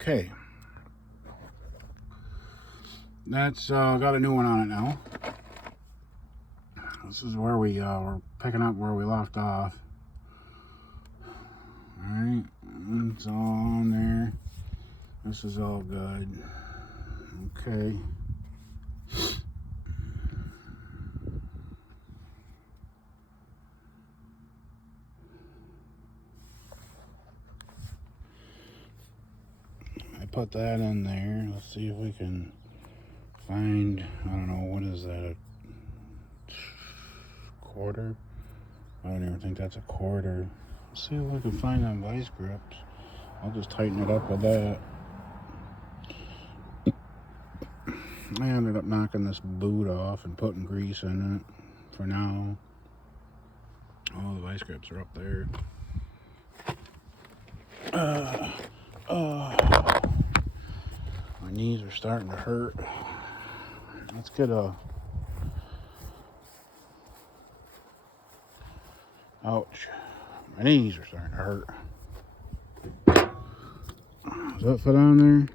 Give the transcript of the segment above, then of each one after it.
Okay. That's got a new one on it now. This is where we're picking up where we left off. Alright, it's all on there. This is all good. Okay. I put that in there. Let's see if we can find, I don't know, what is that, a quarter? I don't even think that's a quarter. Let's see if we can find them vice grips. I'll just tighten it up with that. I ended up knocking this boot off and putting grease in it for now. All the vice grips are up there. My knees are starting to hurt. Let's get a... Ouch. My knees are starting to hurt. Does that fit on there?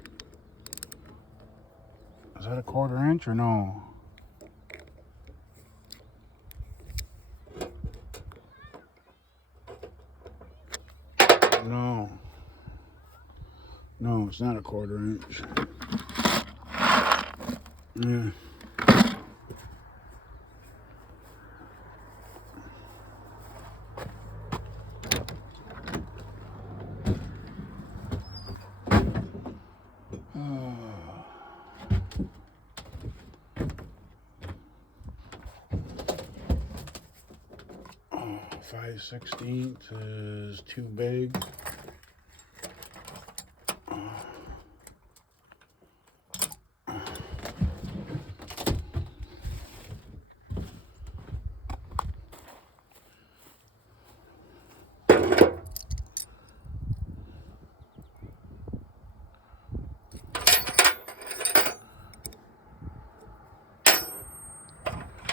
Is that a 1/4 inch or no? No. No, it's not a 1/4 inch. Yeah. Oh, 5/16 is too big.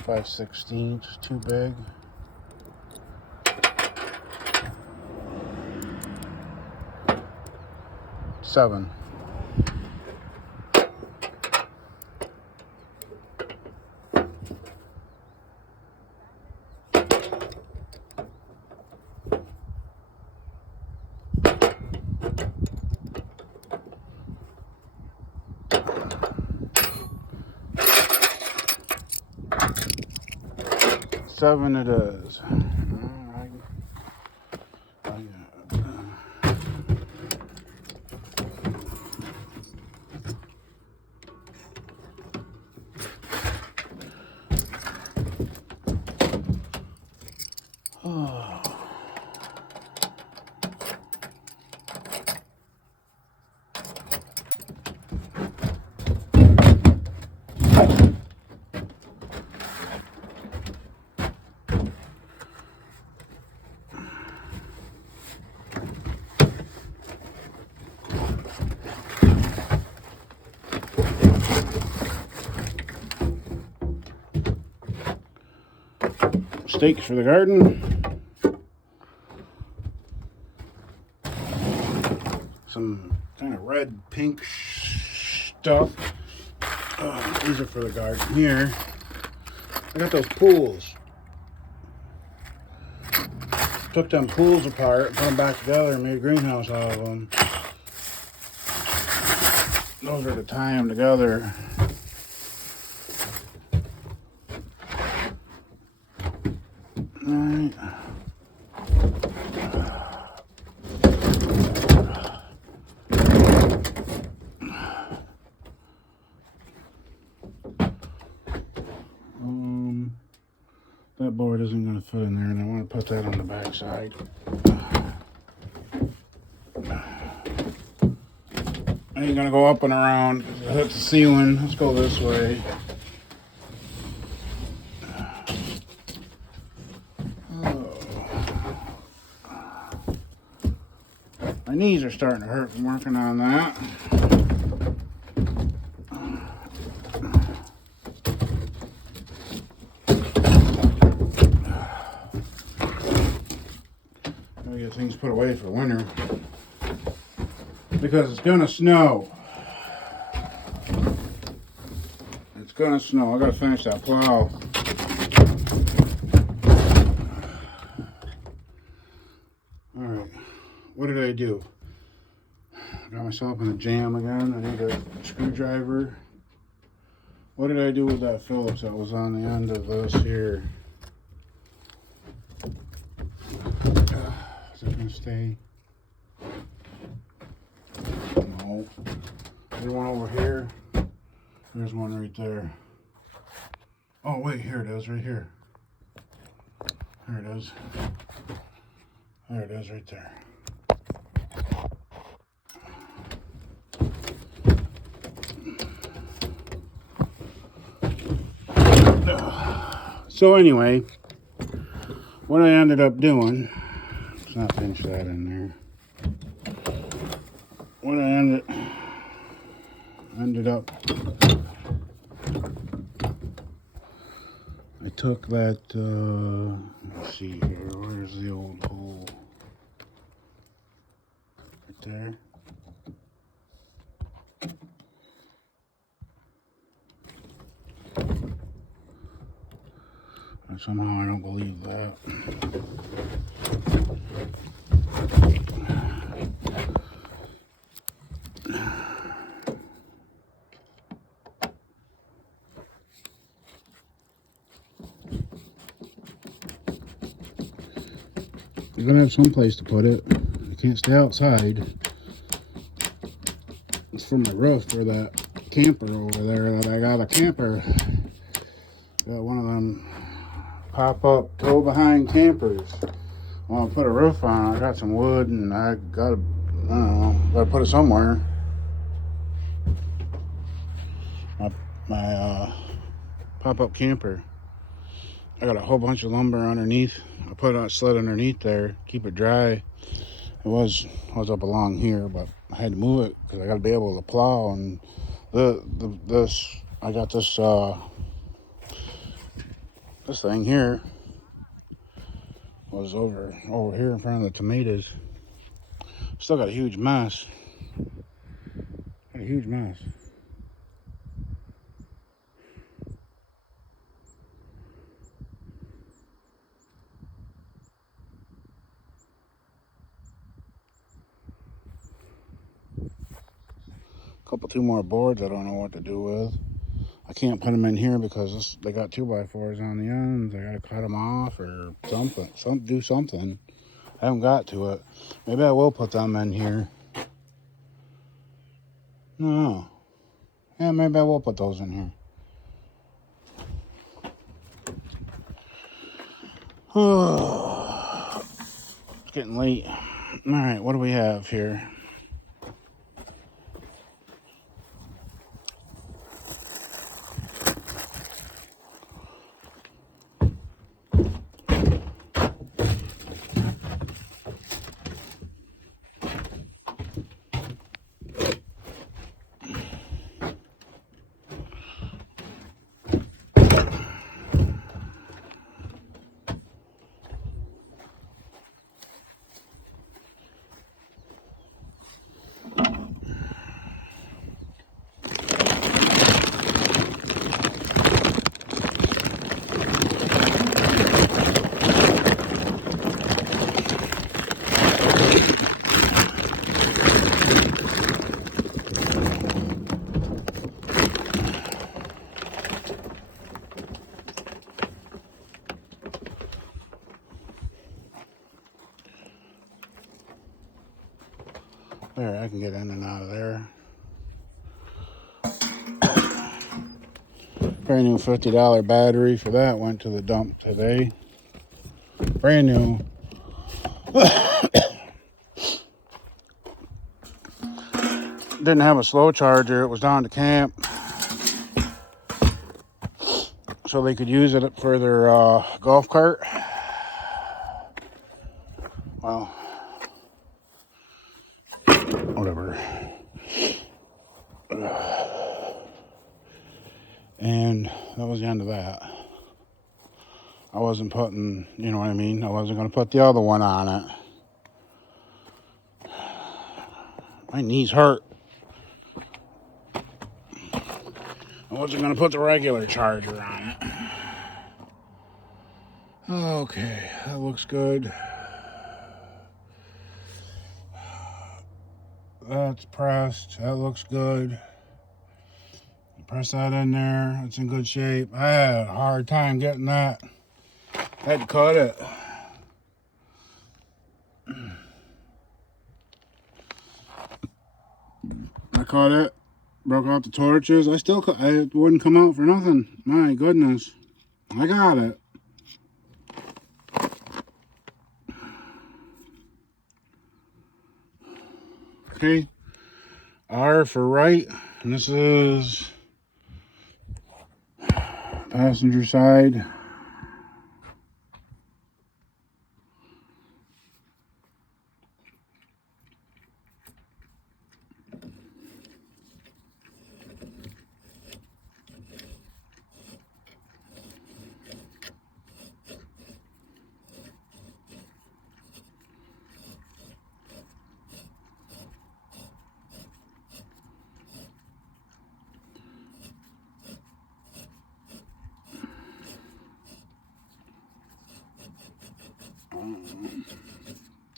5/16 is too big. Seven. Seven it is. Stakes for the garden. Some kind of red pink stuff. These are for the garden here. I got those pools. Took them pools apart, put them back together, and made a greenhouse out of them. Those are to tie them together. Alright. That board isn't going to fit in there, and I want to put that on the back side. I ain't going to go up and around because it hits the ceiling. Let's go this way. My knees are starting to hurt from working on that. Gotta get things put away for winter. because it's gonna snow. It's gonna snow. I gotta finish that plow. Alright, what did I do? Got myself in a jam again. I need a screwdriver. What did I do with that Phillips that was on the end of this here? Is it gonna stay? No. There's one over here. There's one right there. Oh wait, here it is, right here. There it is. There it is, right there. So anyway, what I ended up doing, let's not finish that in there. What I ended up, I took that, let's see here, where's the old hole? Right there. And somehow I don't believe that. You're gonna have some place to put it. You can't stay outside. It's from the roof for that camper over there that I got a camper. Got one of them pop-up tow behind campers. I want to put a roof on. I got some wood and I don't know, gotta put it somewhere. My pop-up camper. I got a whole bunch of lumber underneath. I put a sled underneath there, keep it dry. It was up along here, but I had to move it because I got to be able to plow. And I got this this thing here was over here in front of the tomatoes. Still got a huge mess. Got a huge mess. Two more boards I don't know what to do with. I can't put them in here because they got 2x4s on the ends. I gotta cut them off or something. Do something. I haven't got to it. Maybe I will put them in here. No. Yeah, maybe I will put those in here. Oh, it's getting late. All right, what do we have here? There, I can get in and out of there. Brand new $50 battery for that went to the dump today. Brand new. Didn't have a slow charger. It was down to camp, so they could use it for their golf cart. Well, whatever. And that was the end of that. I wasn't putting, you know what I mean? I wasn't going to put the other one on it. My knees hurt. I wasn't going to put the regular charger on it. Okay, that looks good. That's pressed. That looks good. Press that in there. It's in good shape. I had a hard time getting that. I had to cut it. I cut it. Broke out the torches. It wouldn't come out for nothing. My goodness. I got it. Okay. R for right. And this is passenger side.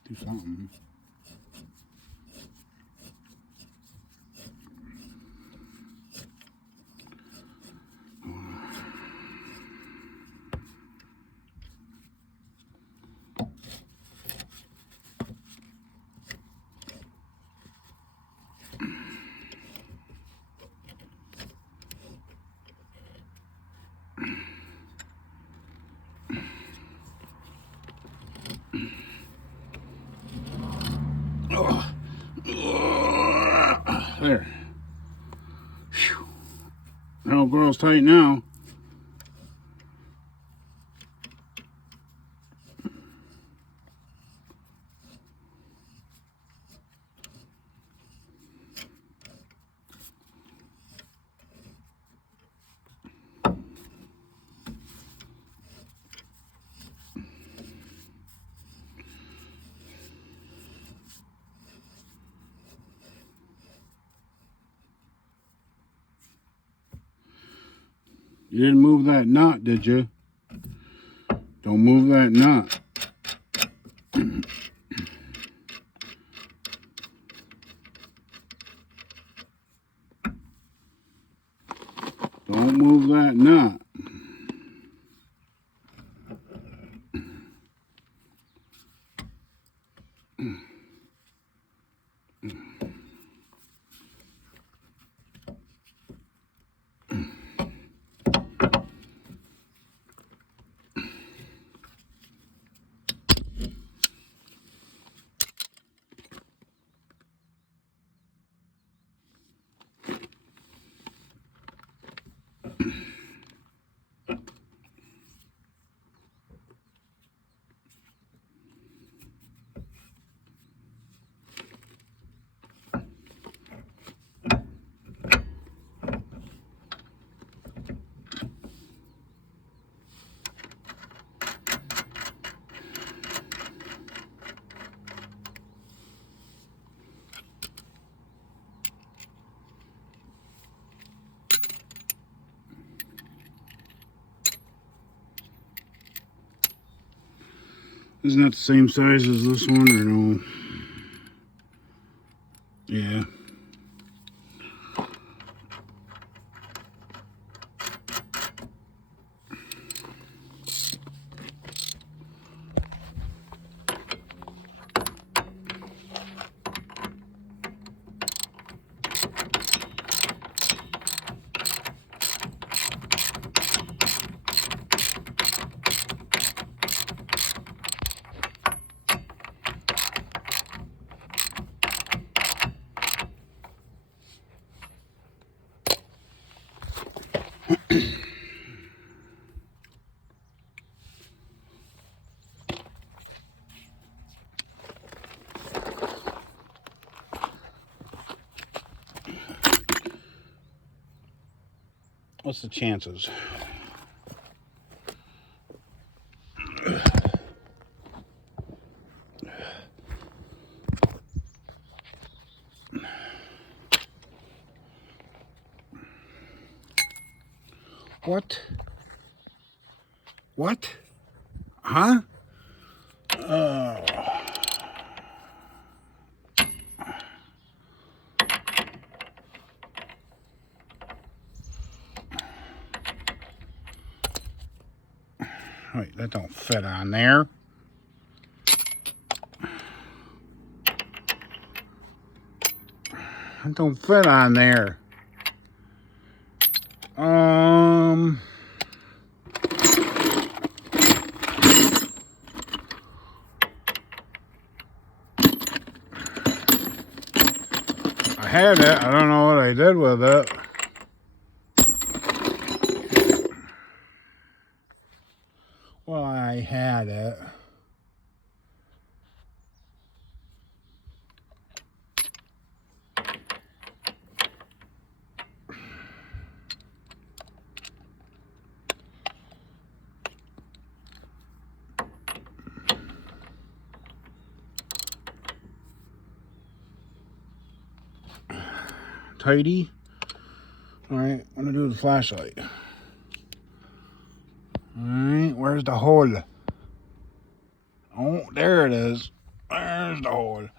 Do something. There. Whew. That old girl's tight now. You didn't move that nut, did you? Don't move that nut. Don't move that nut. Isn't that the same size as this one, or no? Yeah. What's the chances? What? What? Huh? Oh. Wait, that don't fit on there. That don't fit on there. I had it. I don't know what I did with it. Well, I had it. Tidy. All right, I'm gonna do the flashlight. All right, where's the hole? Oh, there it is. There's the hole.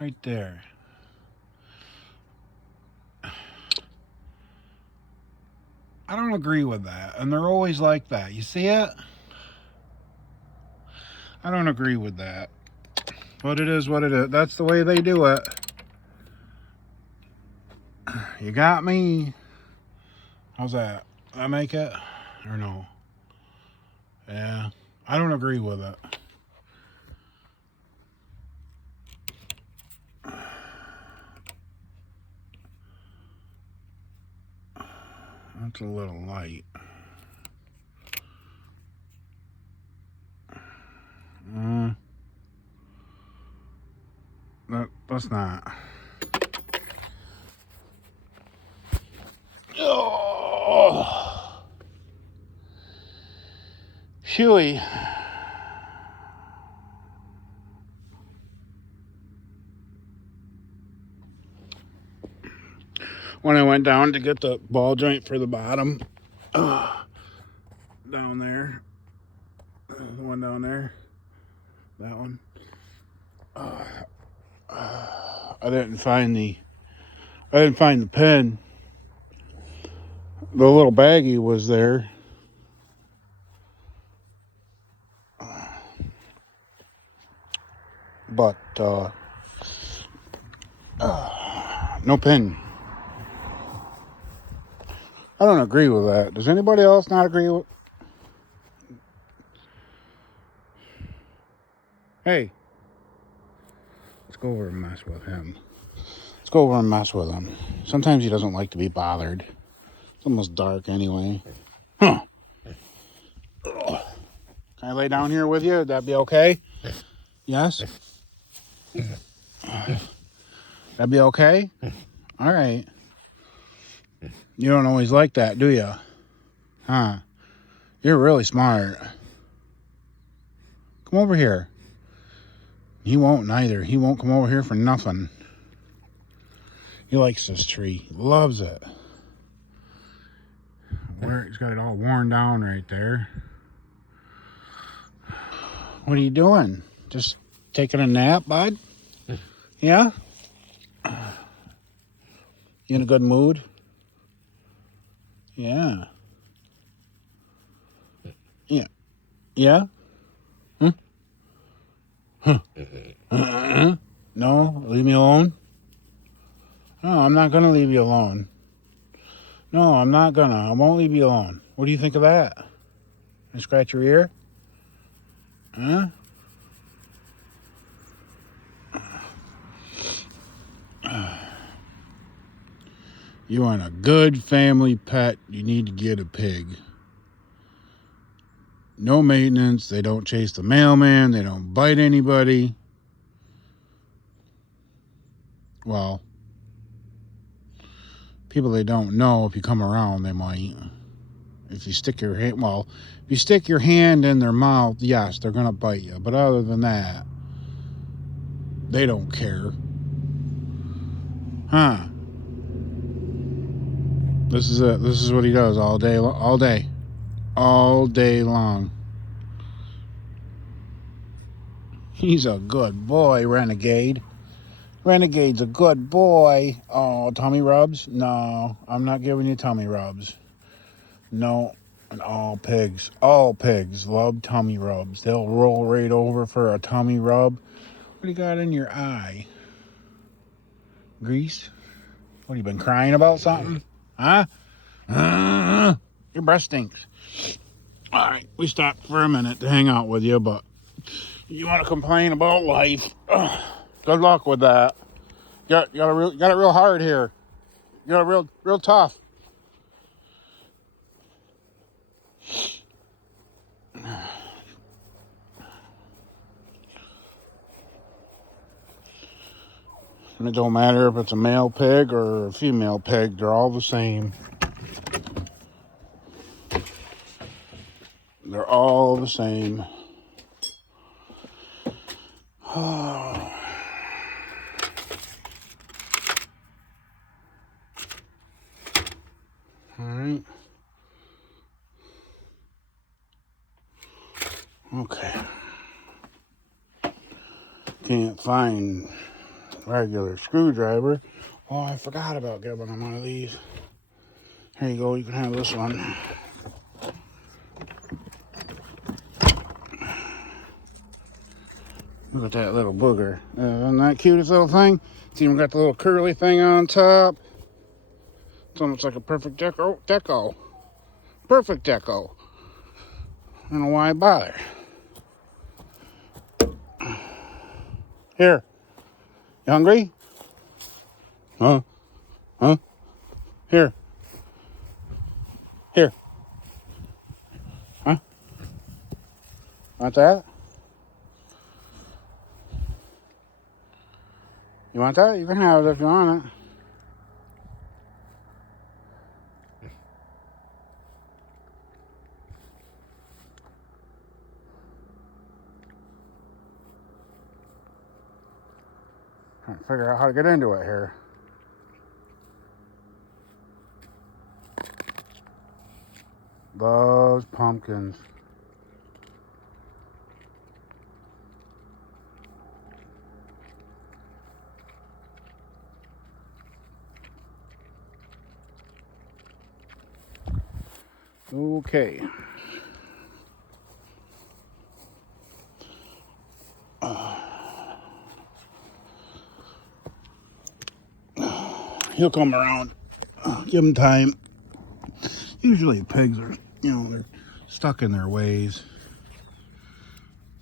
Right there. I don't agree with that, and they're always like that. You see it? I don't agree with that. But it is what it is. That's the way they do it. You got me. How's that? I make it? Or no? Yeah. I don't agree with it. That's a little light. That's not. Oh, Huey. When I went down to get the ball joint for the bottom, down there, the one down there, that one. I didn't find the pen. The little baggie was there. But no pen. I don't agree with that. Does anybody else not agree with? Hey, let's go over and mess with him. Let's go over and mess with him. Sometimes he doesn't like to be bothered. It's almost dark anyway. Huh. Can I lay down here with you? Would that be okay? Yes? That'd be okay? All right. You don't always like that, do you? Huh? You're really smart. Come over here. He won't neither. He won't come over here for nothing. He likes this tree. He loves it. He's got it all worn down right there. What are you doing? Just taking a nap, bud? Yeah? You in a good mood? Yeah. Yeah. Yeah? Huh? Huh? No? Leave me alone? No, I'm not gonna leave you alone. No, I'm not gonna. I won't leave you alone. What do you think of that? I scratch your ear? Huh? You want a good family pet, you need to get a pig. No maintenance, they don't chase the mailman, they don't bite anybody. Well, people they don't know, if you come around, they might. If you stick your hand, if you stick your hand in their mouth, yes, they're going to bite you. But other than that, They don't care. Huh. This is it. This is what he does all day. All day. All day long. He's a good boy, Renegade. Renegade's a good boy. Oh, tummy rubs? No, I'm not giving you tummy rubs. No, and all pigs love tummy rubs. They'll roll right over for a tummy rub. What do you got in your eye? Grease? What, you been crying about something? Huh? Your breath stinks. All right, we stopped for a minute to hang out with you, but you want to complain about life? Good luck with that. You got it real hard here. You got it real tough. And it don't matter if it's a male pig or a female pig, they're all the same. They're all the same. All right. Okay. Can't find regular screwdriver. Oh, I forgot about giving him one of these. Here you go, you can have this one. Look at that little booger. Isn't that cutest little thing? It's even got the little curly thing on top. It's almost like a perfect deco. Perfect deco. I don't know why I bother. Here. You hungry? Huh? Huh? Here. Here. Huh? Want that? You want that? You can have it if you want it. Trying to figure out how to get into it here. Loves pumpkins. Okay. He'll come around. Give him time. Usually pigs are, they're stuck in their ways.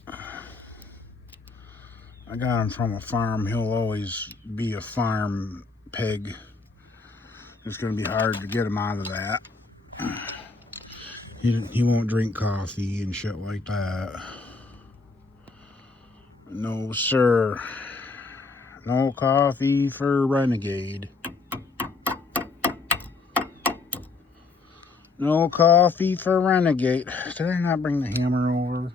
I got him from a farm. He'll always be a farm pig. It's going to be hard to get him out of that. He won't drink coffee and shit like that. No, sir. No coffee for Renegade. No coffee for Renegade. Did I not bring the hammer over?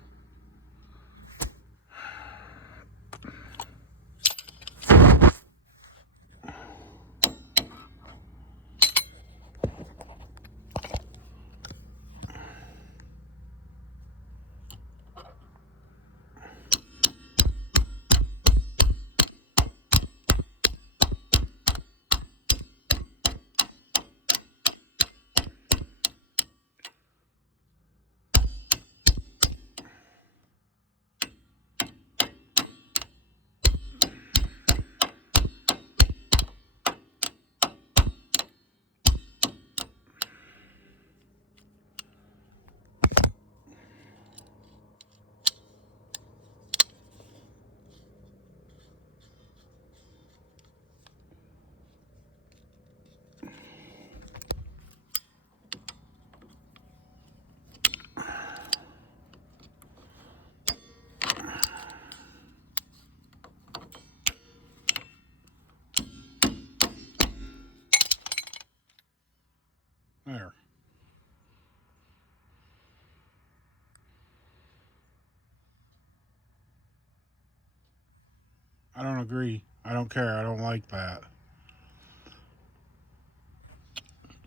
I don't agree. I don't care. I don't like that.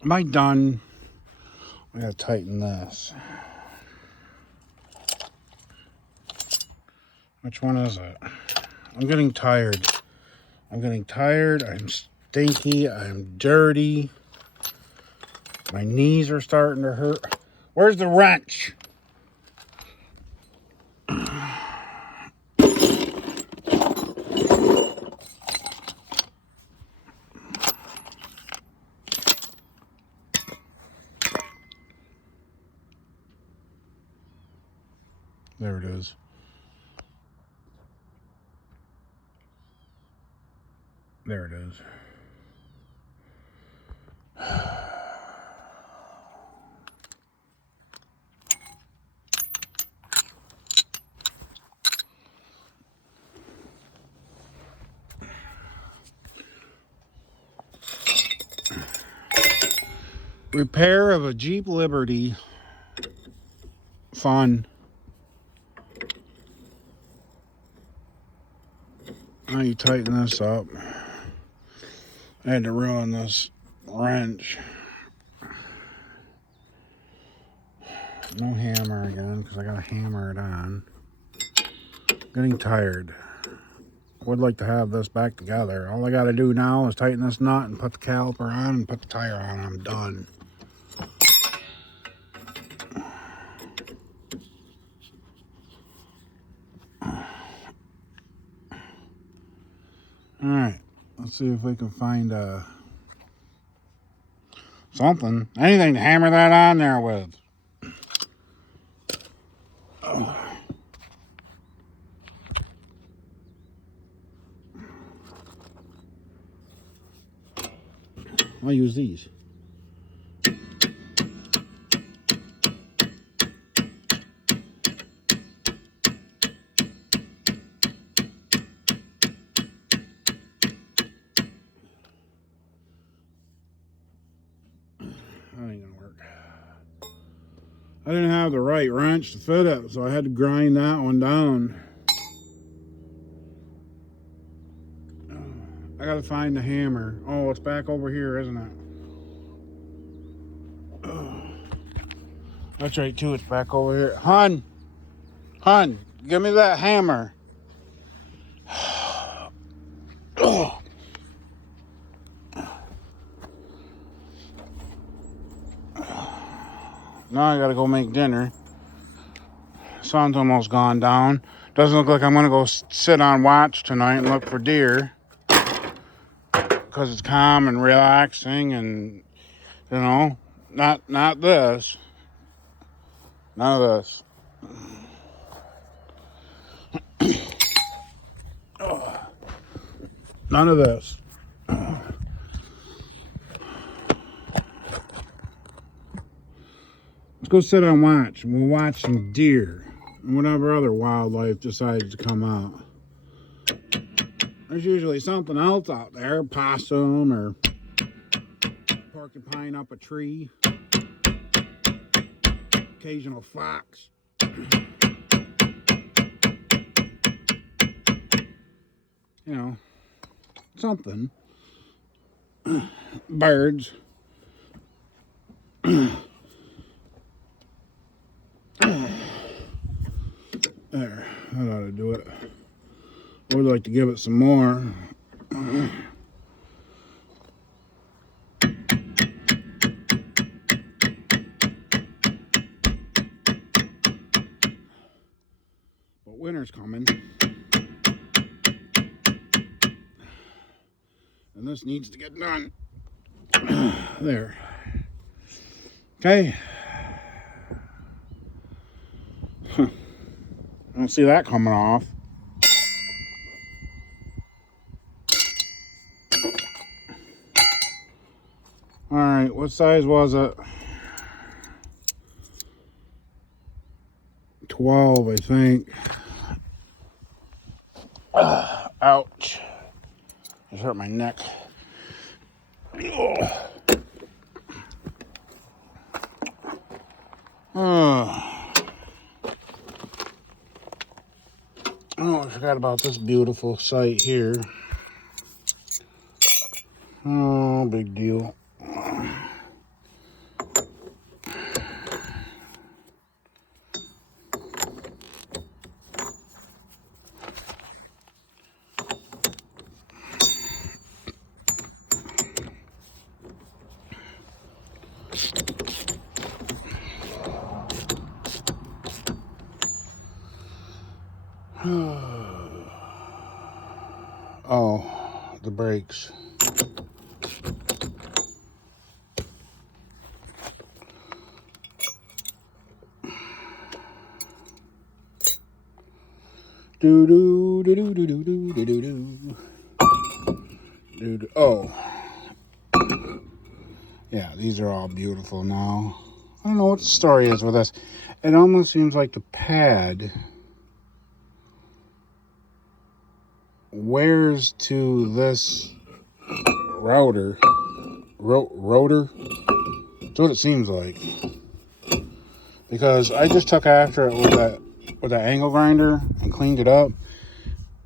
Am I done? I gotta tighten this. Which one is it? I'm getting tired. I'm getting tired. I'm stinky. I'm dirty. My knees are starting to hurt. Where's the wrench? There it is. There it is. Repair of a Jeep Liberty. Fun. Now you tighten this up. I had to ruin this wrench. No hammer again because I gotta hammer it on. Getting tired. Would like to have this back together. All I gotta do now is tighten this nut and put the caliper on and put the tire on. I'm done. Alright, let's see if we can find something. Anything to hammer that on there with. Oh. I'll use these. That ain't gonna work. I didn't have the right wrench to fit it, so I had to grind that one down. I gotta find the hammer. Oh, it's back over here, isn't it? Oh. That's right, too. It's back over here. Hun, give me that hammer. Oh. Now I gotta go make dinner. Sun's almost gone down. Doesn't look like I'm gonna go sit on watch tonight and look for deer. Because it's calm and relaxing and, you know, not this. None of this. None of this. Let's go sit on watch and we'll watch some deer and whatever other wildlife decides to come out. There's usually something else out there, possum or porcupine up a tree, occasional fox. You know, something. Birds. There, that ought to do it. I would like to give it some more. But winter's coming. And this needs to get done. There. Okay. I don't see that coming off. Alright, what size was it? 12, I think. Ouch. Just hurt my neck. Oh, I forgot about this beautiful site here. Oh, big deal. Oh, the brakes. Do do do do do do do do do do do. Oh, yeah, these are all beautiful now. I don't know what the story is with this. It almost seems like the pad wears to this rotor. That's what it seems like. Because I just took after it with that angle grinder and cleaned it up,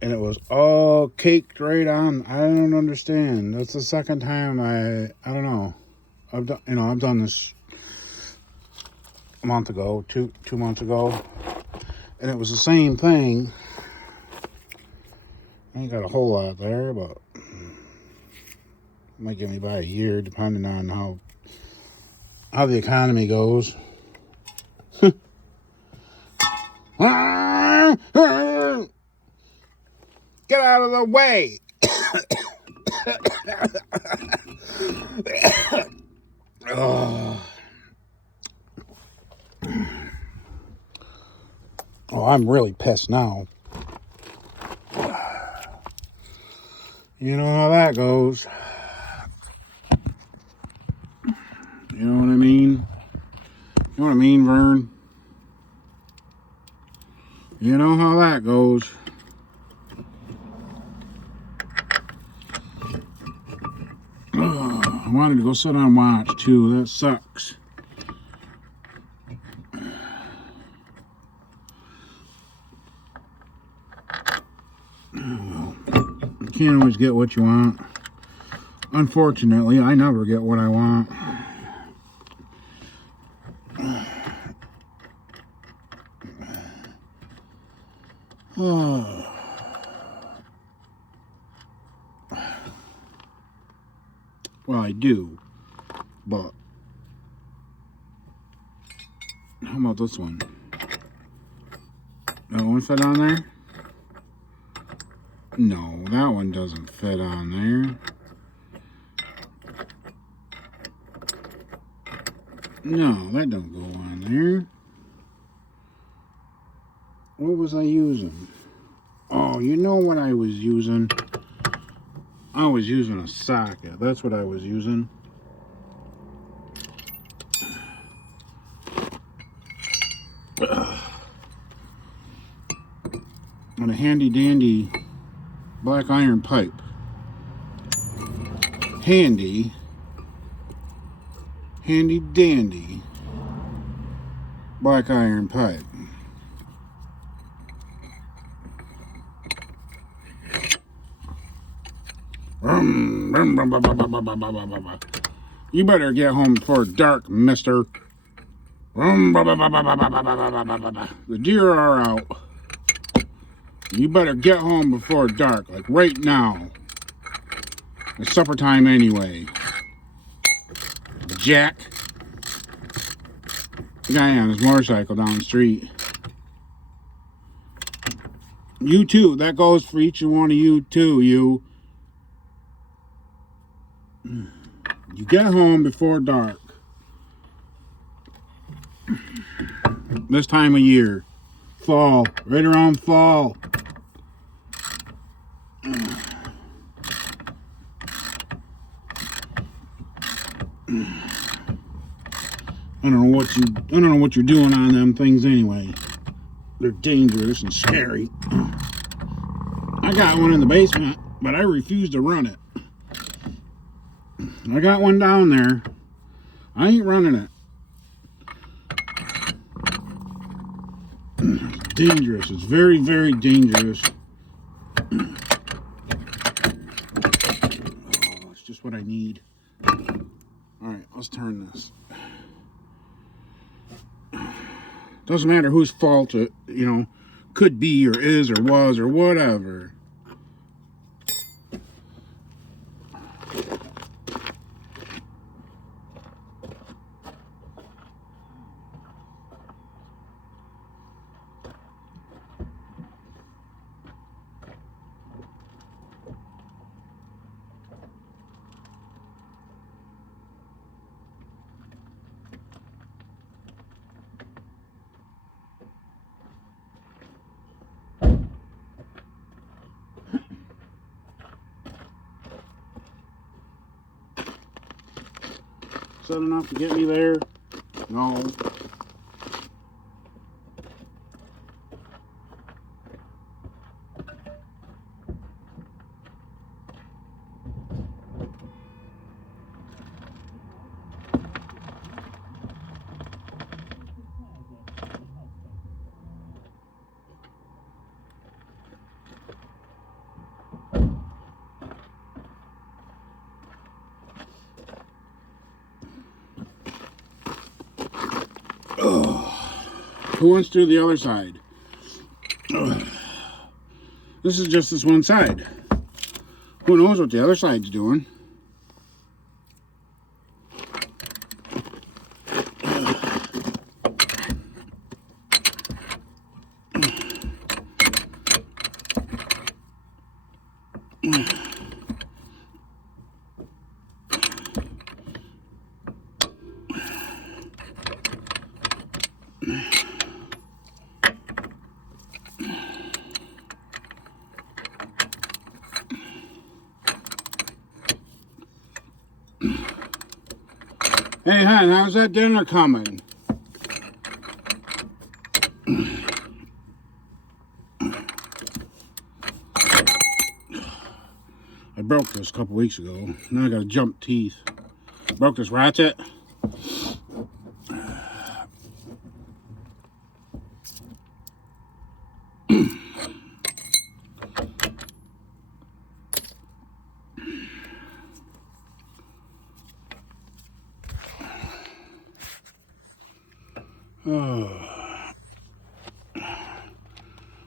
and it was all caked right on. I don't understand. That's the second time I don't know. I've done this a month ago, two months ago, and it was the same thing. I ain't got a whole lot there, but it might get me by a year, depending on how the economy goes. Get out of the way! Oh, I'm really pissed now. You know how that goes. You know what I mean? You know what I mean, Vern? You know how that goes. I wanted to go sit on watch too. That sucks. You can't always get what you want. Unfortunately, I never get what I want. Well, I do, but how about this one? That one fit on there? No, that one doesn't fit on there. No, that don't go on there. What was I using? Oh, you know what I was using? I was using a socket. That's what I was using. On a handy dandy black iron pipe. Handy dandy black iron pipe. You better get home before dark, mister. The deer are out. You better get home before dark, like right now. It's supper time anyway. Jack. The guy on his motorcycle down the street. You too. That goes for each one of you too, you. You get home before dark. This time of year. Fall. Right around fall. I don't know what you're doing on them things anyway. They're dangerous and scary. I got one in the basement, but I refuse to run it. I got one down there. I ain't running it. Dangerous. It's very, very dangerous. It's just what I need. Alright, let's turn this. Doesn't matter whose fault it, could be or is or was or whatever. Is that enough to get me there? No. Who wants to do the other side? This is just this one side. Who knows what the other side's doing? Hey, hon, how's that dinner coming? I broke this a couple weeks ago. Now I got jump teeth. Broke this ratchet.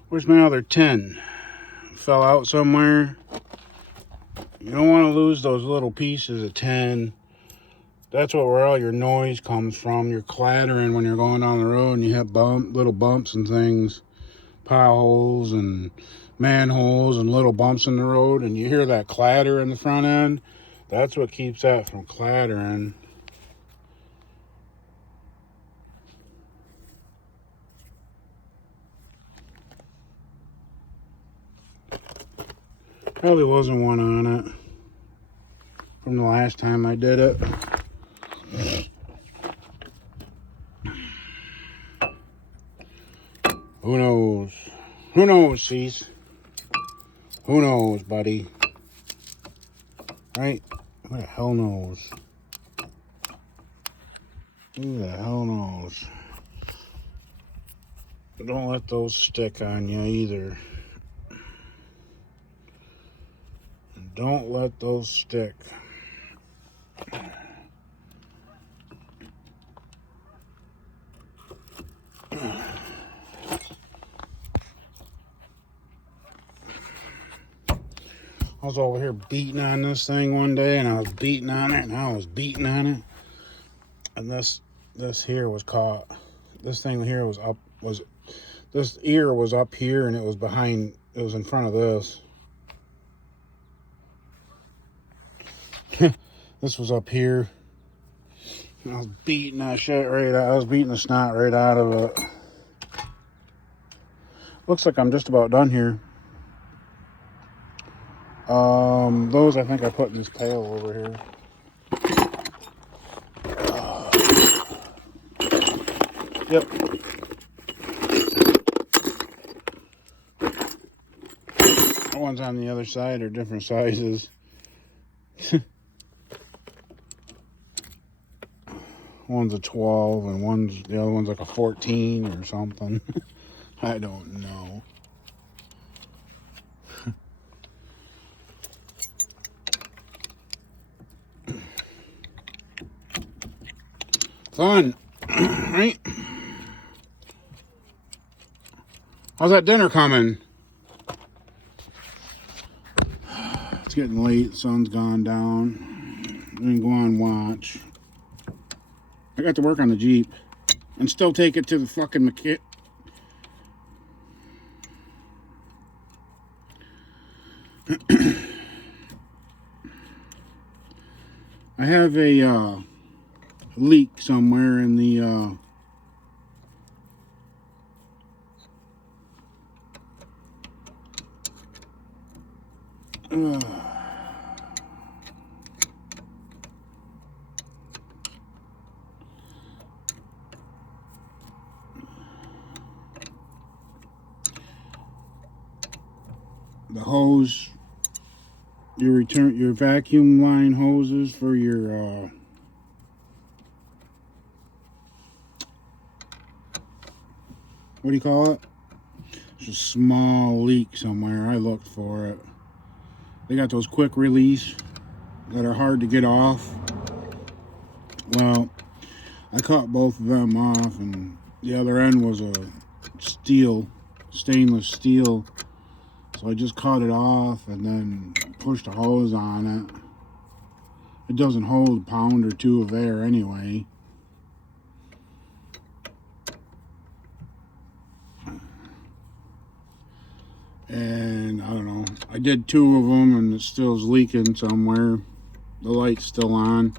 Where's my other 10? Fell out somewhere. You don't want to lose those little pieces of 10. That's where all your noise comes from. You're clattering when you're going down the road and you have little bumps and things, potholes and manholes and little bumps in the road, and you hear that clatter in the front end. That's what keeps that from clattering. Probably wasn't one on it from the last time I did it. Who knows? Who knows, Cease? Who knows, buddy? Right? Who the hell knows? Who the hell knows? But don't let those stick on you either. Don't let those stick. I was over here beating on this thing one day, and I was beating on it, and I was beating on it, and this here was caught. This thing here this ear was up here, and it was in front of this. This was up here. And I was beating that shit right out. I was beating the snot right out of it. Looks like I'm just about done here. Those I think I put in this pail over here. Yep. The ones on the other side are different sizes. One's a 12 and the other one's like a 14 or something. I don't know. Fun, right? How's that dinner coming? It's getting late. Sun's gone down. I'm gonna go on watch. I got to work on the Jeep and still take it to the fucking mechanic. I have a leak somewhere in the hose, your vacuum line hoses for your what do you call it? It's a small leak somewhere. I looked for it. They got those quick release that are hard to get off. Well, I cut both of them off, and the other end was a stainless steel. So I just cut it off and then pushed a hose on it. It doesn't hold a pound or two of air anyway. And I don't know. I did 2 of them, and it still's leaking somewhere. The light's still on.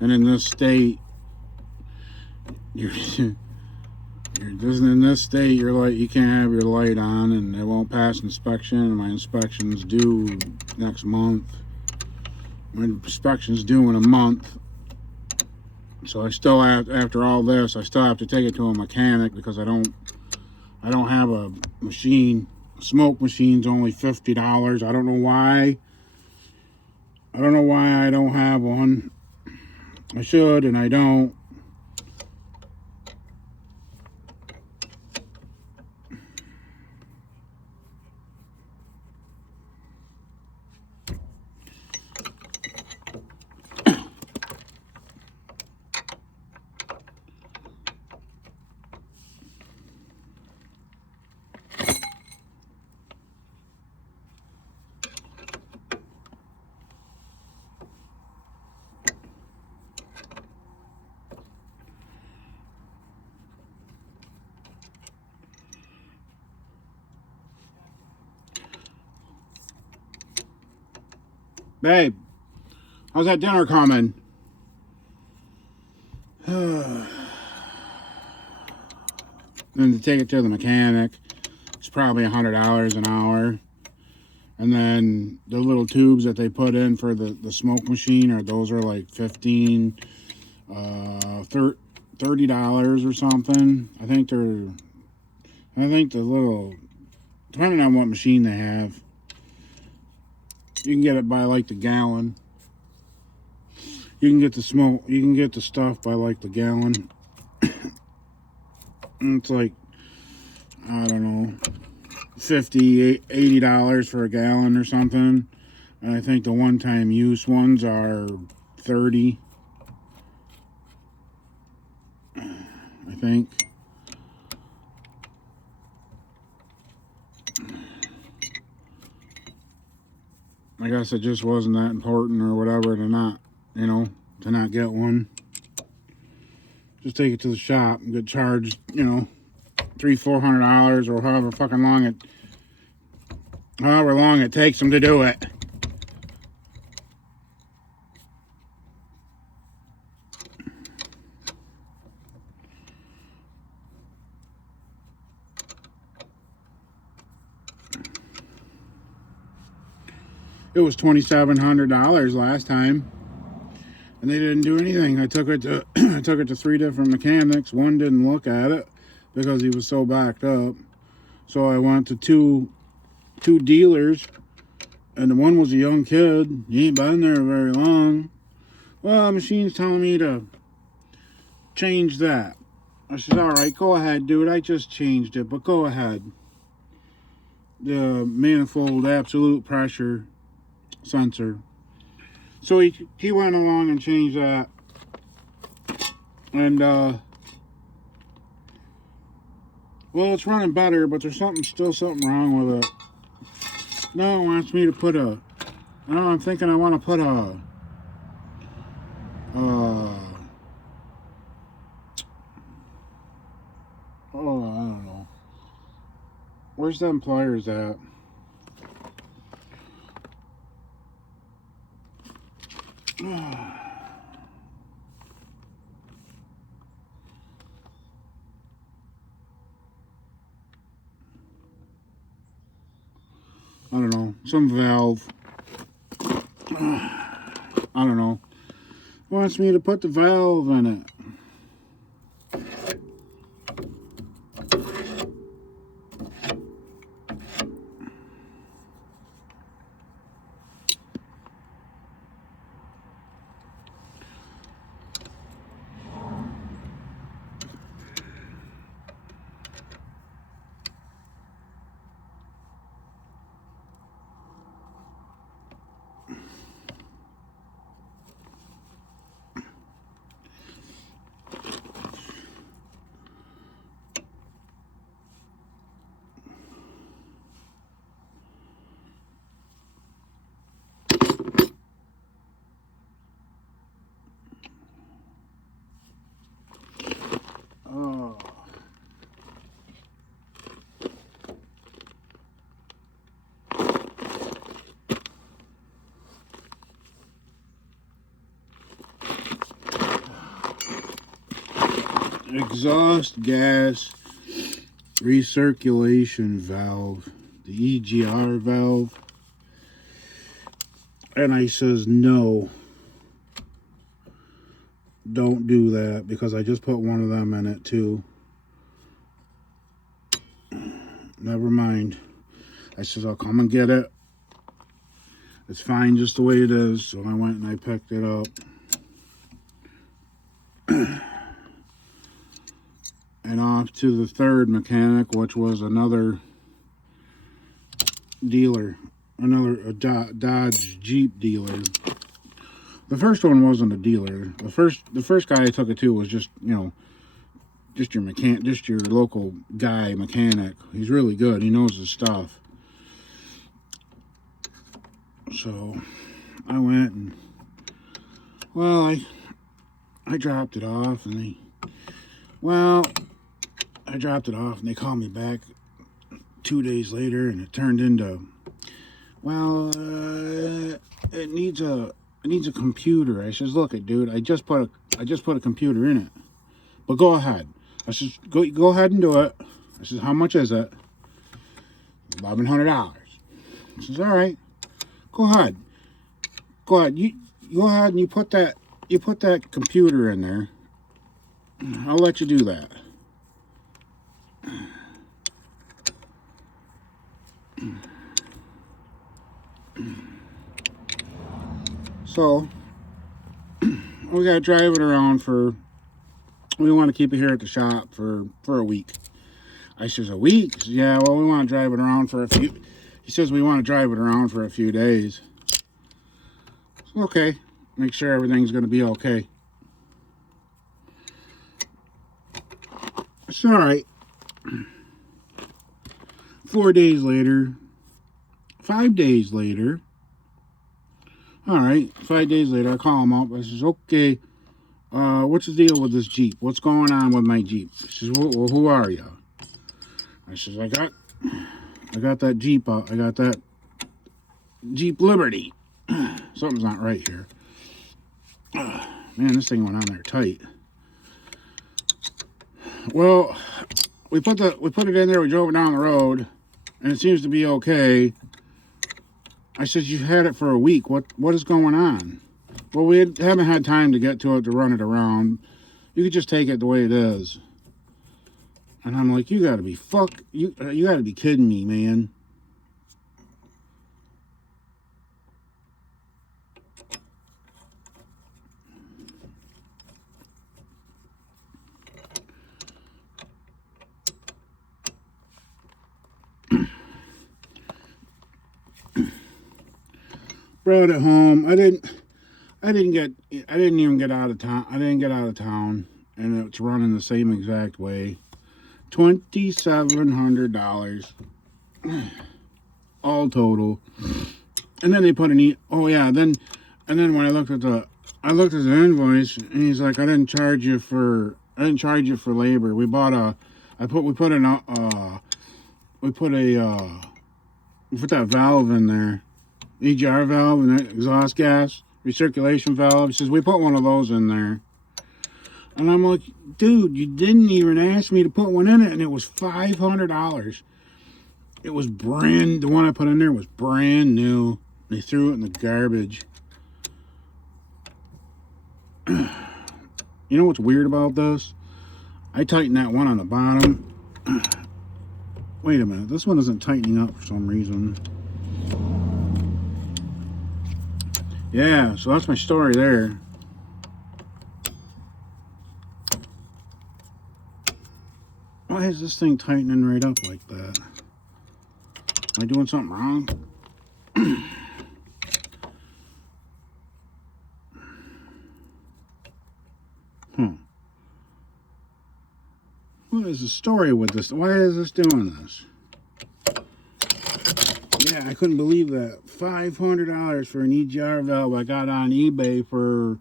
And in this state, you're in this state, your light, you can't have your light on, and it won't pass inspection. And my inspection's due next month. My inspection's due in a month, so I still have, after all this, I still have to take it to a mechanic because I don't have a machine. A smoke machine's only $50. I don't know why. I don't know why I don't have one. I should, and I don't. Babe, how's that dinner coming? And to take it to the mechanic, it's probably $100 an hour. And then the little tubes that they put in for the smoke machine, those are like $15, $30 or something. I think the little, depending on what machine they have, you can get it by like the gallon. You can get the stuff by like the gallon. And it's like, I don't know, $50, $80 for a gallon or something. And I think the one-time use ones are $30. I think. I guess it just wasn't that important or whatever to not get one. Just take it to the shop and get charged, $300-$400 or however long it takes them to do it. It was $2,700 last time, and they didn't do anything. I took it to 3 different mechanics. One didn't look at it because he was so backed up. So I went to two dealers, and the one was a young kid. He ain't been there very long. Well, the machine's telling me to change that. I said, all right, go ahead, dude. I just changed it, but go ahead. The manifold absolute pressure sensor. So he went along and changed that. And, well, it's running better, but there's still something wrong with it. No, it wants me to put I'm thinking I want to put oh, I don't know. Where's them pliers at? I don't know. Some valve. I don't know. Wants me to put the valve in it. Oh. Exhaust gas recirculation valve, the EGR valve. And I says, no, don't do that, because I just put one of them in it too. Never mind. I says, I'll come and get it. It's fine just the way it is. So I went and I picked it up. And off to the third mechanic, which was another dealer, another Dodge Jeep dealer. The first one wasn't a dealer. The first guy I took it to was just, just your local guy mechanic. He's really good. He knows his stuff. So I went and, well, I dropped it off, and I dropped it off, and they called me back 2 days later, and it turned into, it needs a computer. I says, look, dude, I just put a computer in it, but go ahead. I says, go ahead and do it. I says, how much is it? $1,100. I says, all right, go ahead. You go ahead and you put that computer in there. I'll let you do that. So we gotta drive it around we want to keep it here at the shop for a week. I says, a week? He says, yeah, well, we want to drive it around for a few. He says, we want to drive it around for a few days. So, okay, make sure everything's going to be okay. It's all right. 4 days later, 5 days later, all right, 5 days later, I call him up. I says, okay, what's the deal with this Jeep? What's going on with my Jeep? He says, well, who are you? I says, I got that Jeep out. I got that Jeep Liberty. Something's not right here. Man, this thing went on there tight. Well, we put it in there. We drove it down the road, and it seems to be okay. I said, you've had it for a week. What is going on? Well, we haven't had time to get to it to run it around. You could just take it the way it is. And I'm like, you gotta be you gotta be kidding me, man. brought it home. I didn't even get out of town. I didn't get out of town, and it's running the same exact way. $2,700 all total. And then they put an and then when I looked at the invoice, and he's like, I didn't charge you for labor. We put that valve in there, EGR valve and that exhaust gas recirculation valve. He says, we put one of those in there. And I'm like, dude, you didn't even ask me to put one in it, and it was $500. It was the one I put in there was brand new. They threw it in the garbage. You know what's weird about this? I tightened that one on the bottom. Wait a minute, this one isn't tightening up for some reason. Yeah, so that's my story there. Why is this thing tightening right up like that? Am I doing something wrong? What is the story with this? Why is this doing this? Yeah, I couldn't believe that. $500 for an EGR valve I got on eBay for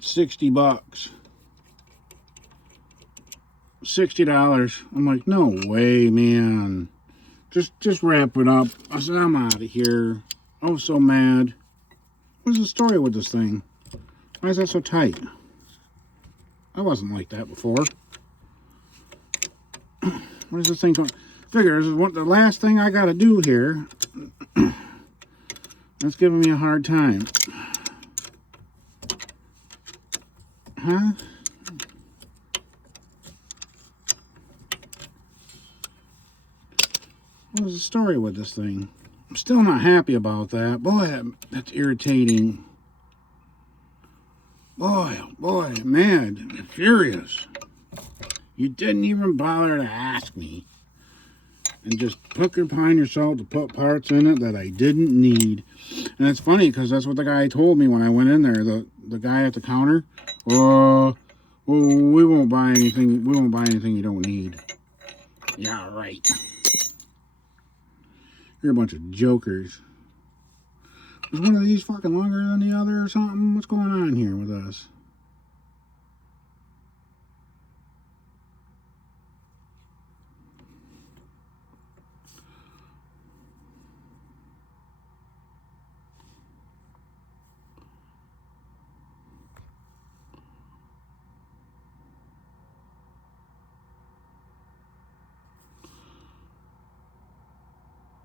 $60. $60. I'm like, no way, man. Just wrap it up. I said, I'm out of here. I was so mad. What's the story with this thing? Why is that so tight? I wasn't like that before. What is this thing going? Figure this is the last thing I got to do here. That's giving me a hard time. Huh? What was the story with this thing? I'm still not happy about that. Boy, that's irritating. Boy, mad, furious. You didn't even bother to ask me. And just took it upon yourself to put parts in it that I didn't need. And it's funny because that's what the guy told me when I went in there. The guy at the counter. Well, we won't buy anything. We won't buy anything you don't need. Yeah, right. You're a bunch of jokers. Is one of these fucking longer than the other or something? What's going on here with us?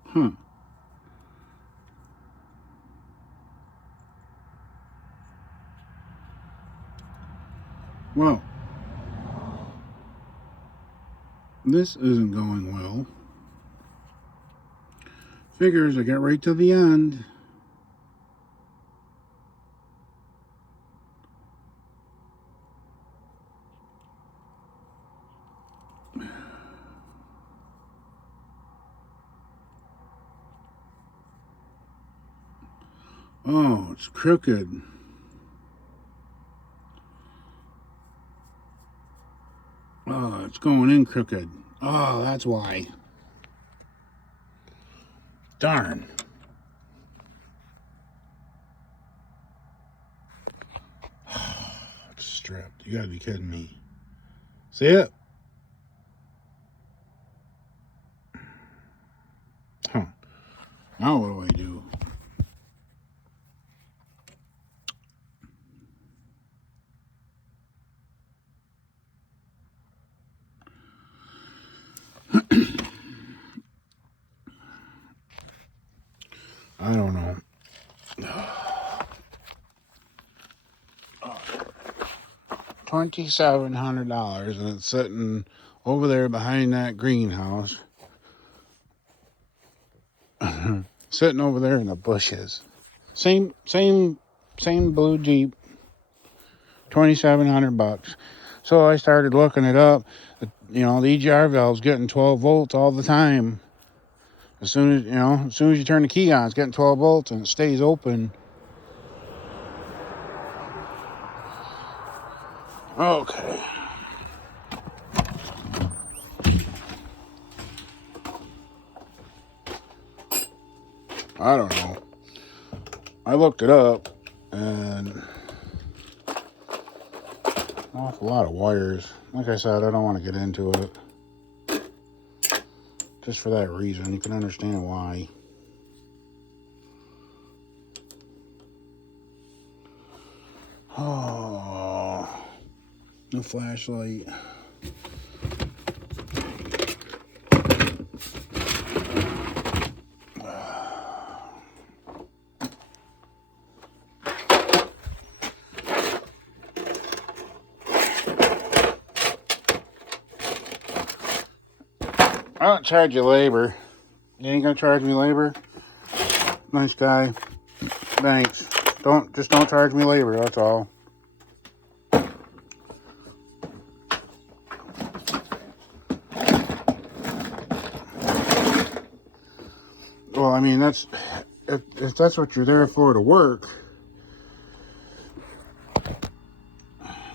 Huh. Well, this isn't going well. Figures I got right to the end. Oh, it's crooked. Oh, it's going in crooked. Oh, that's why. Darn. It's stripped. You gotta be kidding me. See it? Huh. Now what do I do? I don't know. $2,700 and it's sitting over there behind that greenhouse. Sitting over there in the bushes. Same blue Jeep. $2,700. So I started looking it up. You know, the EGR valve's getting 12 volts all the time. As soon as, as soon as you turn the key on, it's getting 12 volts and it stays open. Okay. I don't know. I looked it up and an awful lot of wires. Like I said, I don't want to get into it. Just for that reason. You can understand why. Oh, no flashlight. I don't charge you labor. You ain't gonna charge me labor? Nice guy. Thanks. Just don't charge me labor, that's all. Well, I mean, if that's what you're there for, to work.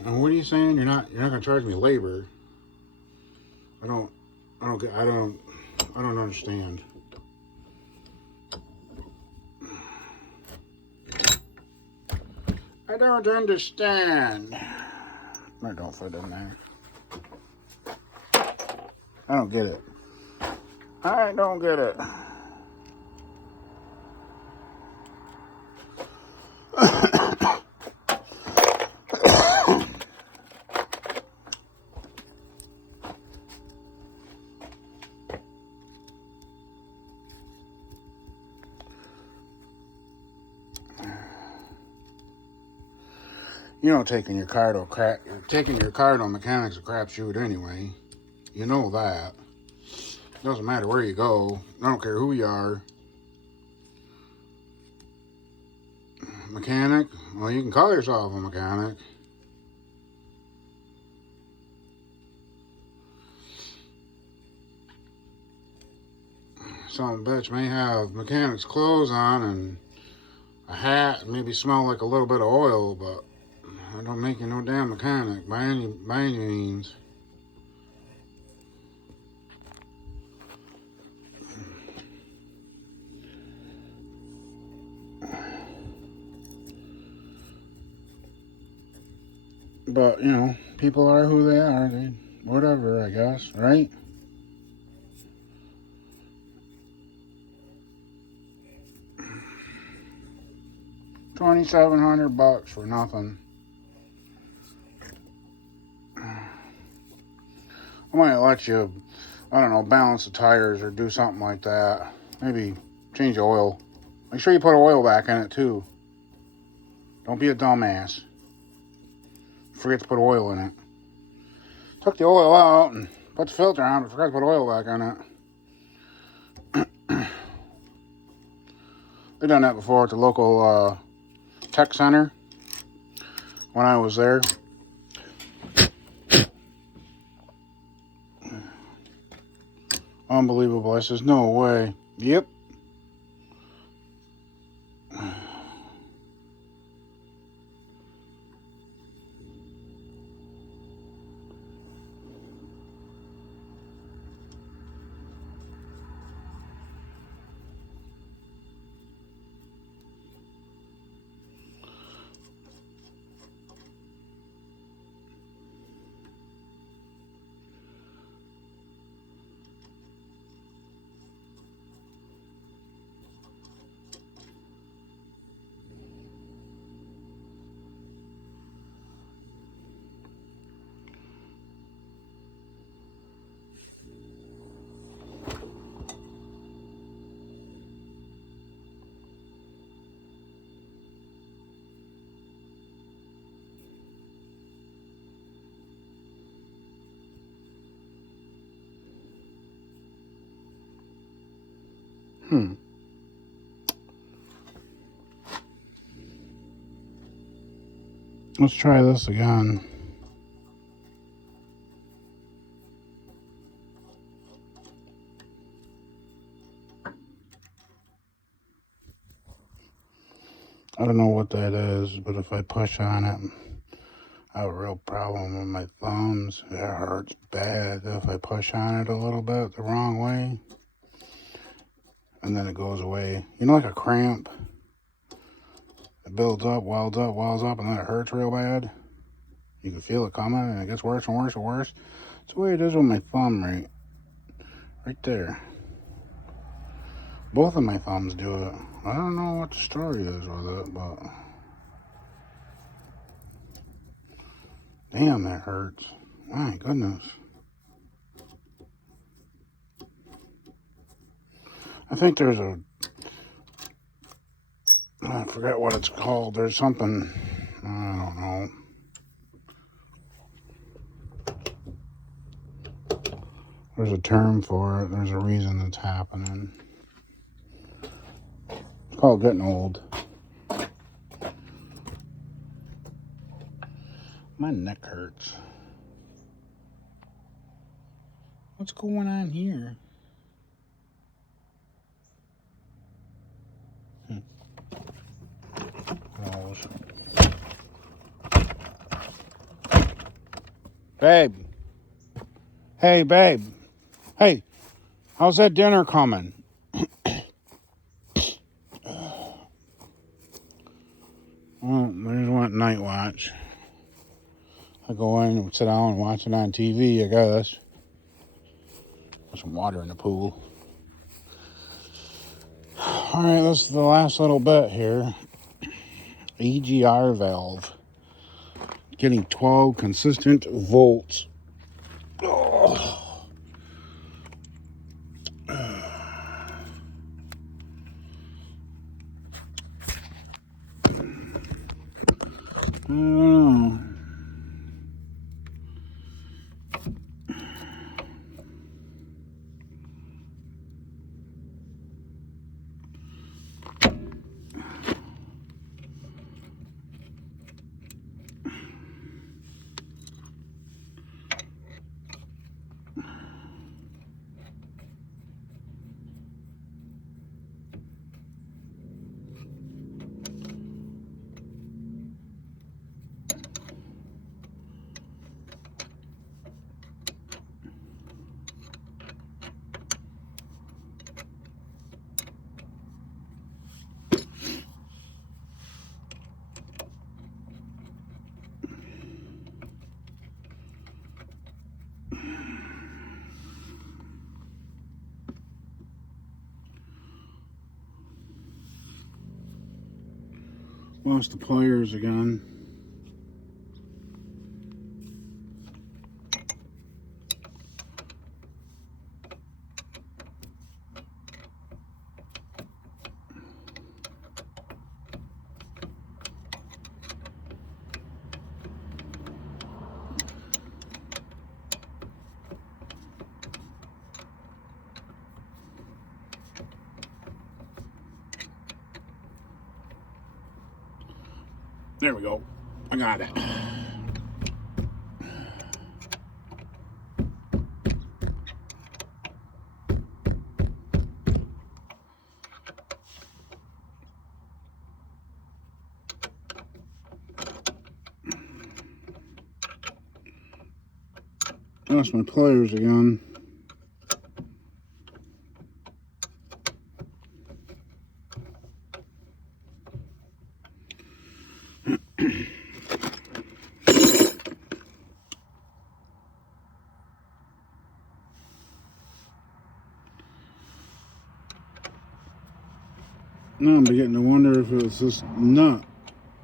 And what are you saying? You're not gonna charge me labor? I don't understand. I don't understand. I don't fit in there. I don't get it. I don't get it. Taking your car to a mechanic's a crapshoot anyway. You know that. Doesn't matter where you go. I don't care who you are. Mechanic? Well, you can call yourself a mechanic. Some bitch may have mechanic's clothes on and a hat and maybe smell like a little bit of oil, but I don't make you no damn mechanic by any means. But, people are who they are. Whatever, I guess, right? $2,700 for nothing. I might let you, I don't know, balance the tires or do something like that. Maybe change the oil. Make sure you put oil back in it, too. Don't be a dumbass. Forget to put oil in it. Took the oil out and put the filter on, but forgot to put oil back in it. They've done that before at the local tech center when I was there. Unbelievable. I says, no way. Yep. Let's try this again. I don't know what that is, but if I push on it, I have a real problem with my thumbs. It hurts bad if I push on it a little bit the wrong way. And then it goes away. You know, like a cramp? It builds up, welds up, and then it hurts real bad. You can feel it coming, and it gets worse and worse and worse. It's the way it is with my thumb right there. Both of my thumbs do it. I don't know what the story is with it, but damn, that hurts. My goodness. I think there's I forget what it's called. There's something, I don't know. There's a term for it. There's a reason it's happening. It's called getting old. My neck hurts. What's going on here? Close. Babe. Hey, babe. Hey, how's that dinner coming? Well, there's one night watch. I go in and sit down and watch it on TV, I guess. There's some water in the pool. Alright, this is the last little bit here. EGR valve. Getting 12 consistent volts. Oh. I don't know. Lost the pliers again. There we go. I got it. Lost my pliers again. Now I'm beginning to wonder if it's this nut,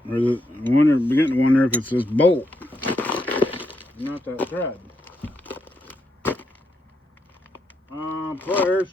or beginning to wonder if it's this bolt, not that thread. Pliers.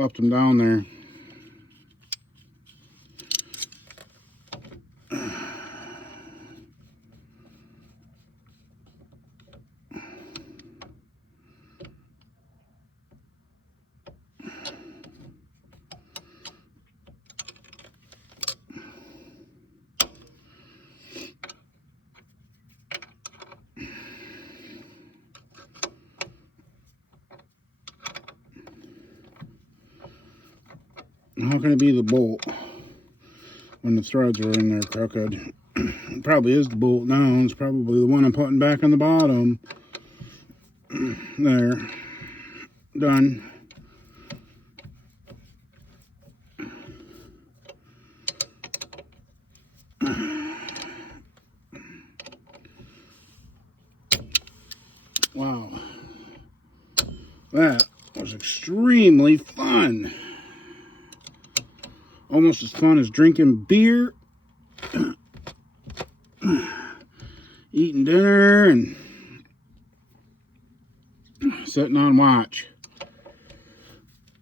left them down there. How can it be the bolt when the threads are in there crooked? It probably is the bolt now. It's probably the one I'm putting back on the bottom. There. Done. Wow. That was extremely fun. Almost as fun as drinking beer, eating dinner, and sitting on watch.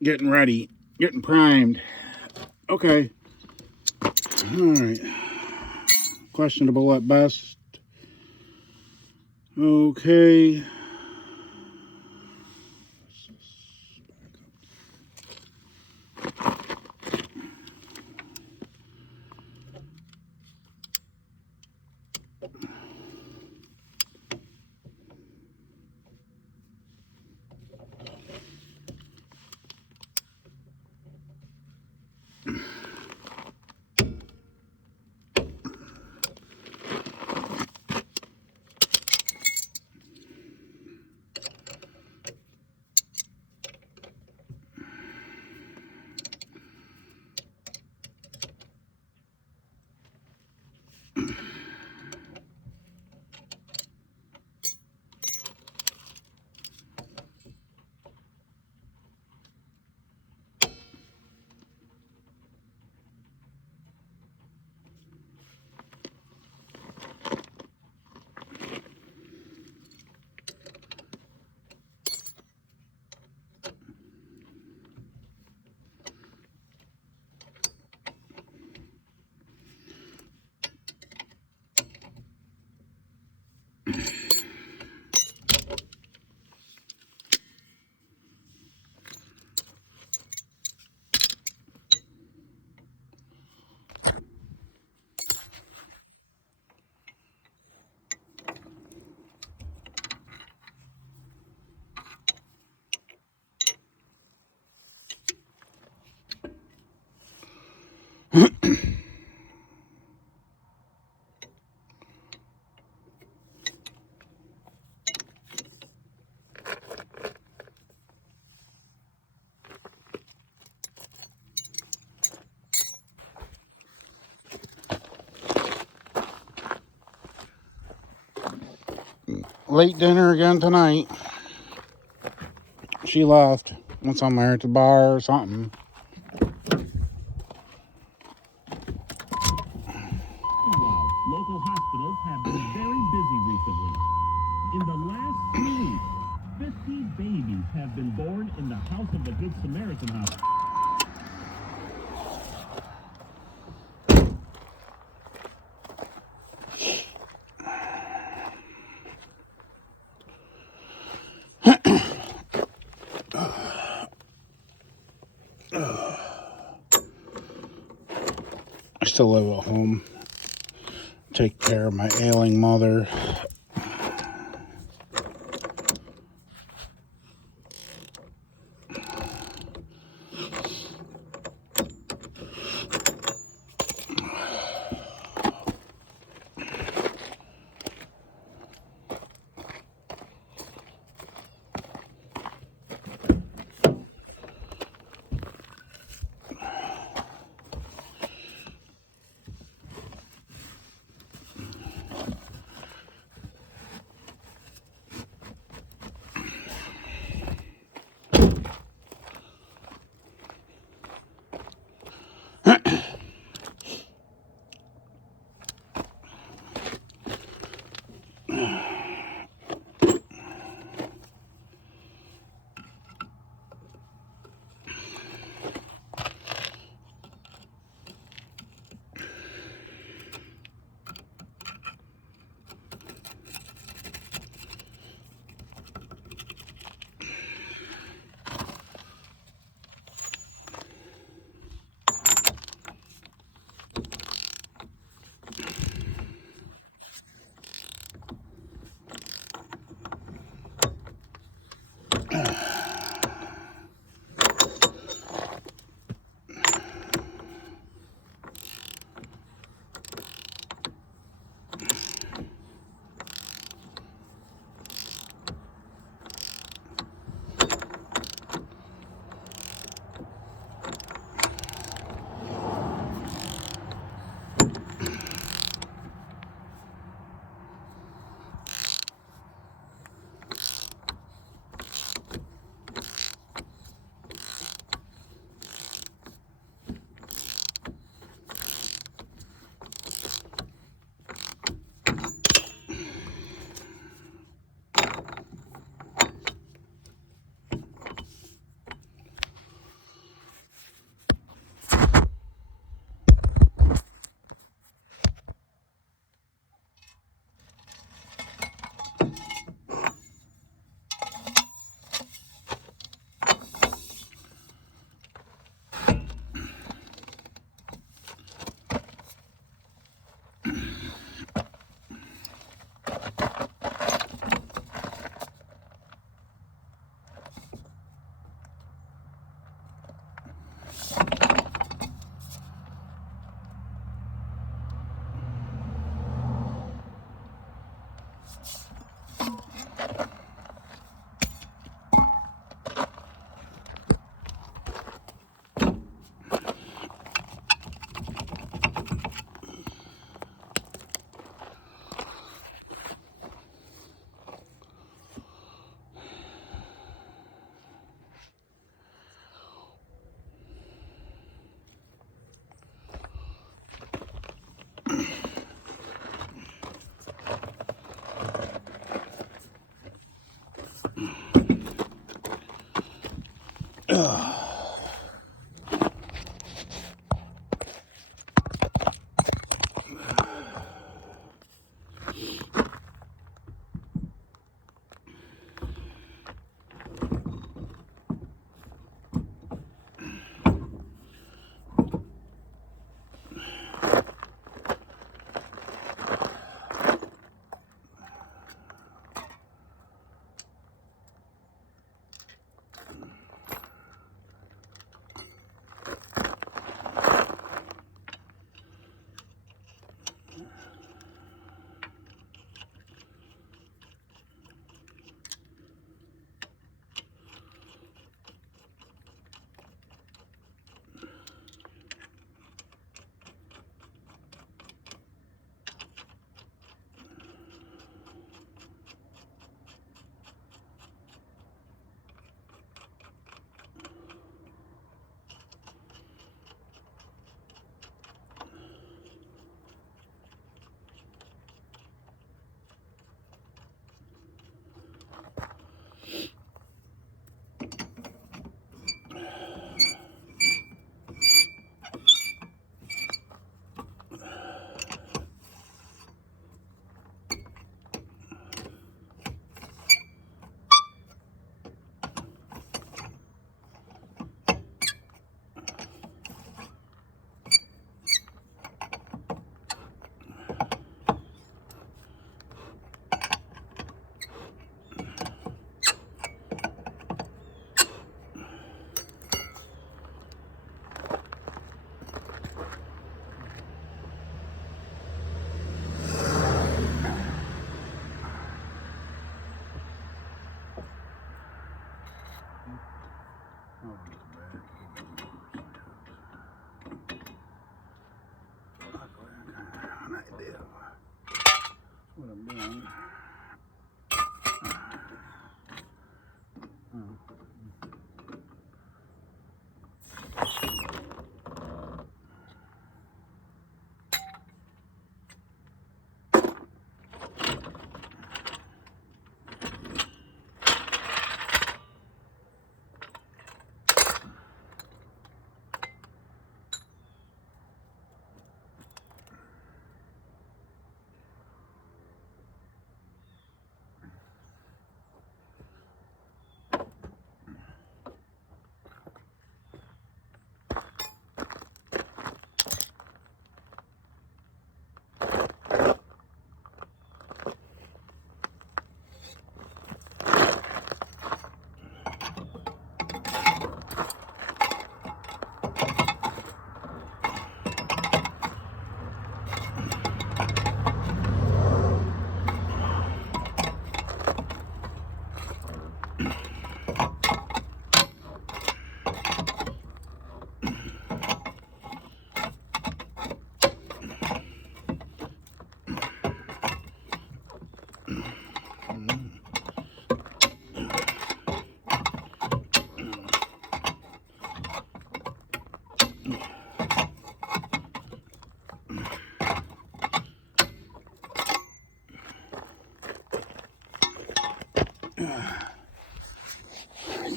Getting ready, getting primed. Okay. Alright. Questionable at best. Okay. Late dinner again tonight. She left. Went somewhere at the bar or something. Wow, local hospitals have been very busy recently. In the last 3 weeks, 50 babies have been born in the House of the Good Samaritan Hospital. I still live at home. Take care of my ailing mother.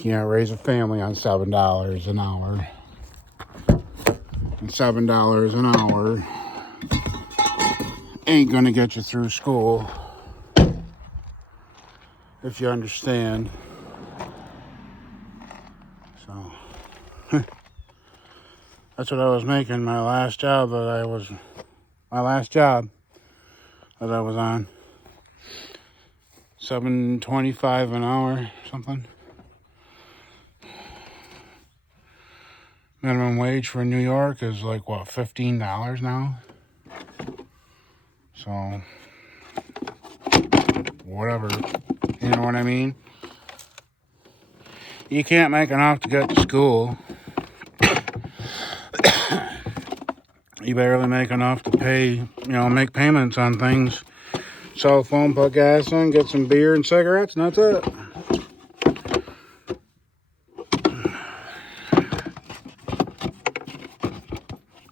You can't raise a family on $7 an hour. And $7 an hour ain't gonna get you through school, if you understand. So that's what I was making my last job that I was on. $7.25 an hour, something. Minimum wage for New York is like what, $15 now? So whatever, you know what I mean? You can't make enough to get to school. You barely make enough to pay, make payments on things. Cell phone, put gas in, get some beer and cigarettes, and that's it.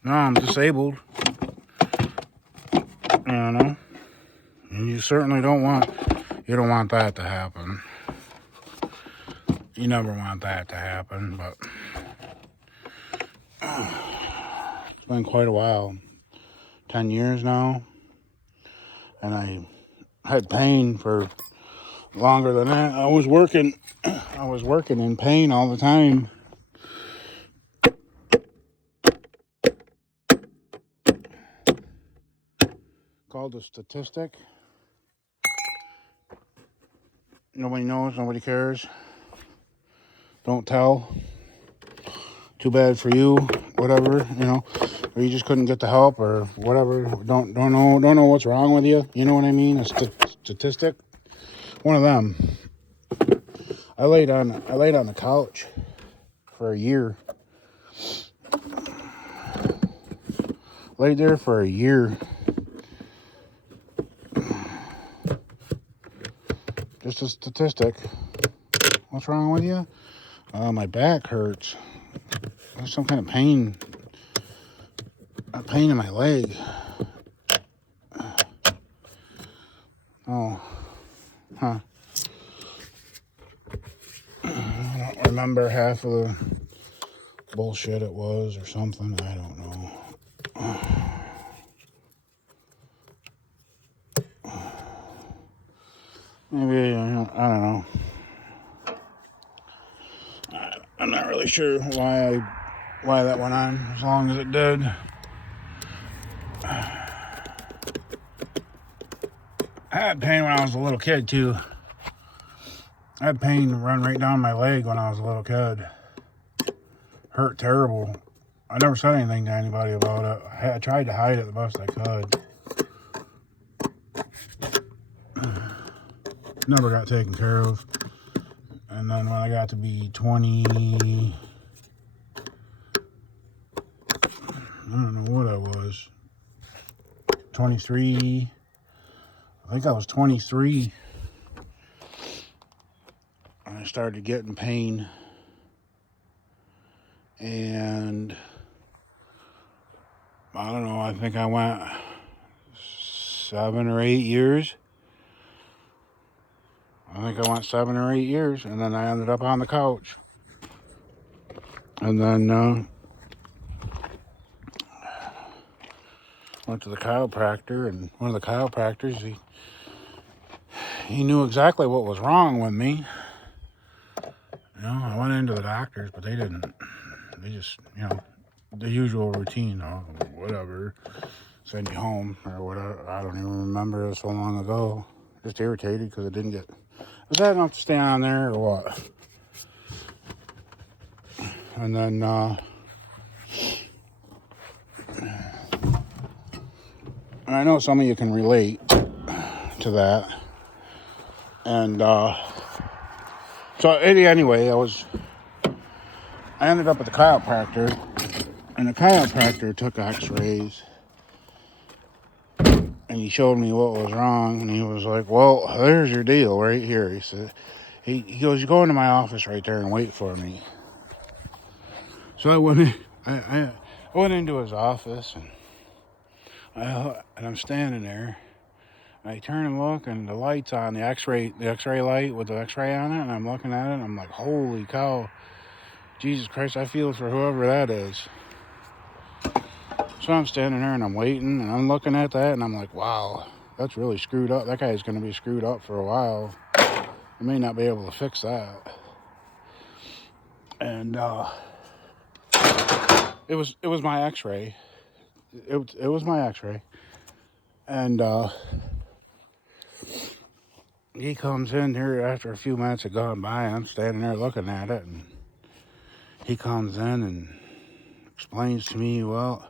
No, I'm disabled. And you certainly don't want that to happen. You never want that to happen, but it's been quite a while. 10 years now. And I had pain for longer than that. I was working in pain all the time. Called a statistic. Nobody knows, nobody cares. Don't tell. Too bad for you, whatever, or you just couldn't get the help or whatever. Don't know what's wrong with you. You know what I mean? A statistic. One of them. I laid on the couch for a year. Laid there for a year. Just a statistic. What's wrong with you? My back hurts. There's some kind of pain. A pain in my leg. Oh. Huh. I don't remember half of the bullshit it was or something. I don't know. Maybe, I don't know. I'm not really sure why that went on as long as it did. I had pain when I was a little kid too. I had pain run right down my leg when I was a little kid. Hurt terrible. I never said anything to anybody about it. I tried to hide it the best I could. Never got taken care of. And then when I got to be 20, I don't know what I was, 23, I think I was 23, I started getting pain, and I don't know, I think I went 7 or 8 years. I think I went 7 or 8 years, and then I ended up on the couch. And then went to the chiropractor, and one of the chiropractors, he knew exactly what was wrong with me. I went into the doctors, but they didn't. They just, the usual routine, whatever, send you home or whatever. I don't even remember. It was so long ago. Just irritated because it didn't get. Was that enough to stay on there or what? And then and I know some of you can relate to that. And so anyway, I ended up at the chiropractor, and the chiropractor took x-rays, and he showed me what was wrong, and he was like, well, there's your deal right here. He said, he goes, you go into my office right there and wait for me. So I went in, I went into his office, and I'm standing there. And I turn and look, and the light's on, the X-ray light with the X-ray on it, and I'm looking at it, and I'm like, holy cow, Jesus Christ, I feel for whoever that is. So I'm standing there, and I'm waiting, and I'm looking at that, and I'm like, wow, that's really screwed up. That guy's going to be screwed up for a while. I may not be able to fix that. And it was my X-ray. It was my X-ray. And he comes in here after a few minutes had gone by, and I'm standing there looking at it, and he comes in and explains to me, well,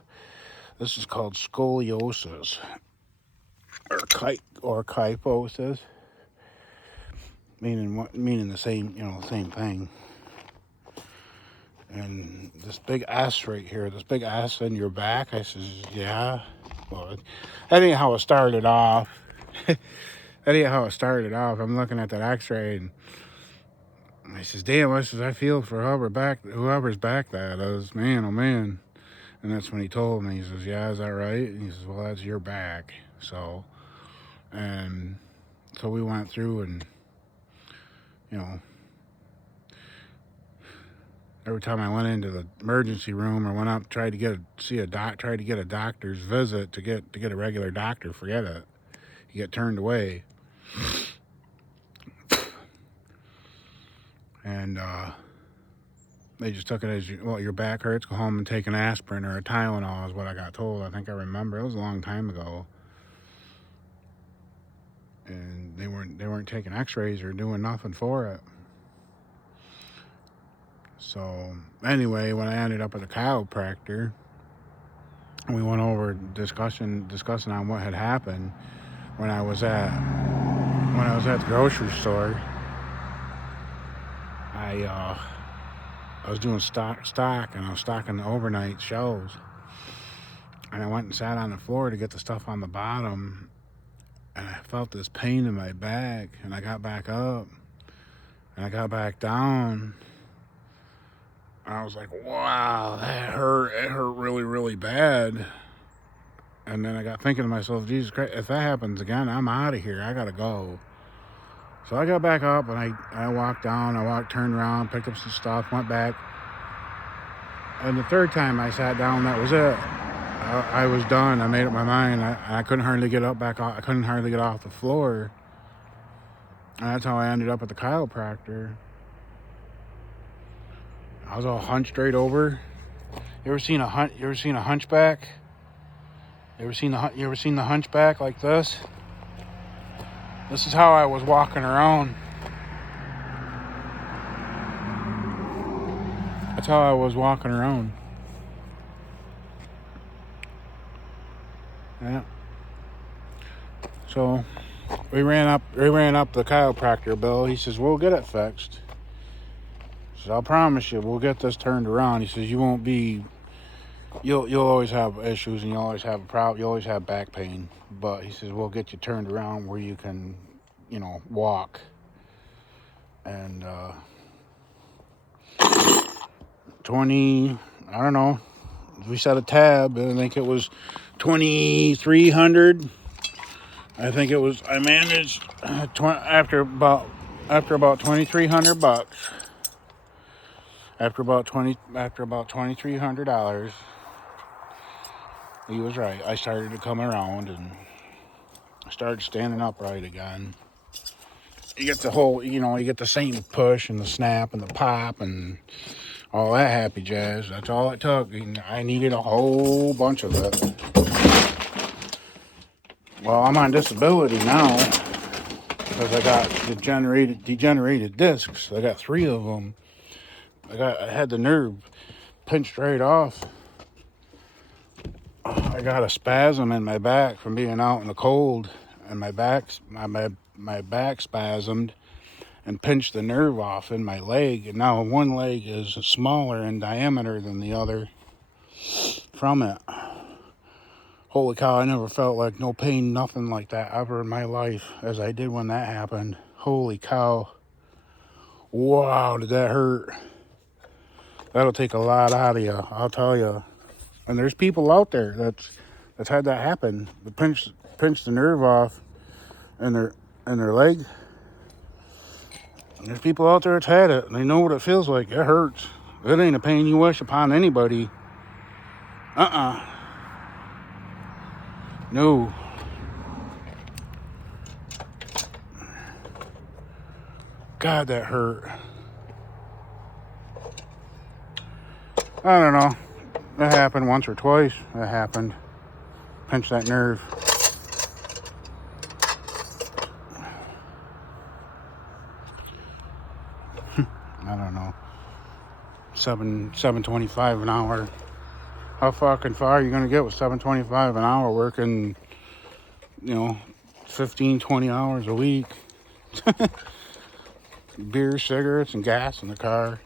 this is called scoliosis or kyphosis, meaning the same thing. And this big S right here, this big S in your back. I says, yeah. Well, that ain't how it started off. That ain't how it started off. I'm looking at that X-ray, and I says, damn. I says, I feel for whoever's back that is, man, oh man. And that's when he told me. He says, yeah, is that right? And he says, well, that's your back. So we went through, and every time I went into the emergency room or went up, tried to get a doctor's visit to get a regular doctor, forget it. You get turned away. And they just took it as, your back hurts, go home and take an aspirin or a Tylenol is what I got told. I think I remember. It was a long time ago. And they weren't taking x-rays or doing nothing for it. So anyway, when I ended up at the chiropractor, we went over discussing on what had happened when I was at the grocery store. I was doing stock, and I was stocking the overnight shelves. And I went and sat on the floor to get the stuff on the bottom, and I felt this pain in my back, and I got back up, and I got back down, and I was like, wow, that hurt. It hurt really, really bad. And then I got thinking to myself, Jesus Christ, if that happens again, I'm out of here. I gotta go. So I got back up, and I walked down, turned around, picked up some stuff, went back. And the third time I sat down, that was it. I was done. I made up my mind. I couldn't hardly get I couldn't hardly get off the floor. And that's how I ended up at the chiropractor. I was all hunched straight over. You ever seen a hunchback? You ever seen the hunchback like this? This is how I was walking around. That's how I was walking around. Yeah. So we ran up the chiropractor bill. He says, we'll get it fixed. He says, I'll promise you, we'll get this turned around. He says, you'll always have issues, and you'll always have a problem. You always have back pain. But he says, we'll get you turned around where you can, walk. And 20, I don't know. We set a tab, and I think it was 2,300. I think it was. I managed after about $2,300. After about $2,300, he was right. I started to come around, and I started standing upright again. You get the whole, you get the same push and the snap and the pop and all that happy jazz. That's all it took. I needed a whole bunch of it. Well, I'm on disability now because I got degenerated discs. I got 3 of them. I had the nerve pinched right off. I got a spasm in my back from being out in the cold, and my back spasmed and pinched the nerve off in my leg. And now one leg is smaller in diameter than the other from it. Holy cow, I never felt like no pain, nothing like that ever in my life as I did when that happened. Holy cow. Wow, did that hurt. That'll take a lot out of you, I'll tell you. And there's people out there that's had that happen. The pinch the nerve off in their leg. There's people out there that's had it, and they know what it feels like. It hurts. It ain't a pain you wish upon anybody. No. God, that hurt. I don't know. That happened once or twice. That happened. Pinched that nerve. I don't know. 7.25 an hour. How fucking far are you gonna get with 7.25 an hour working, 15, 20 hours a week? Beer, cigarettes, and gas in the car.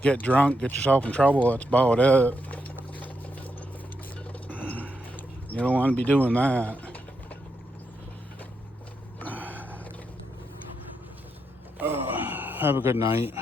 Get drunk, get yourself in trouble. That's about it. You don't want to be doing that. Have a good night.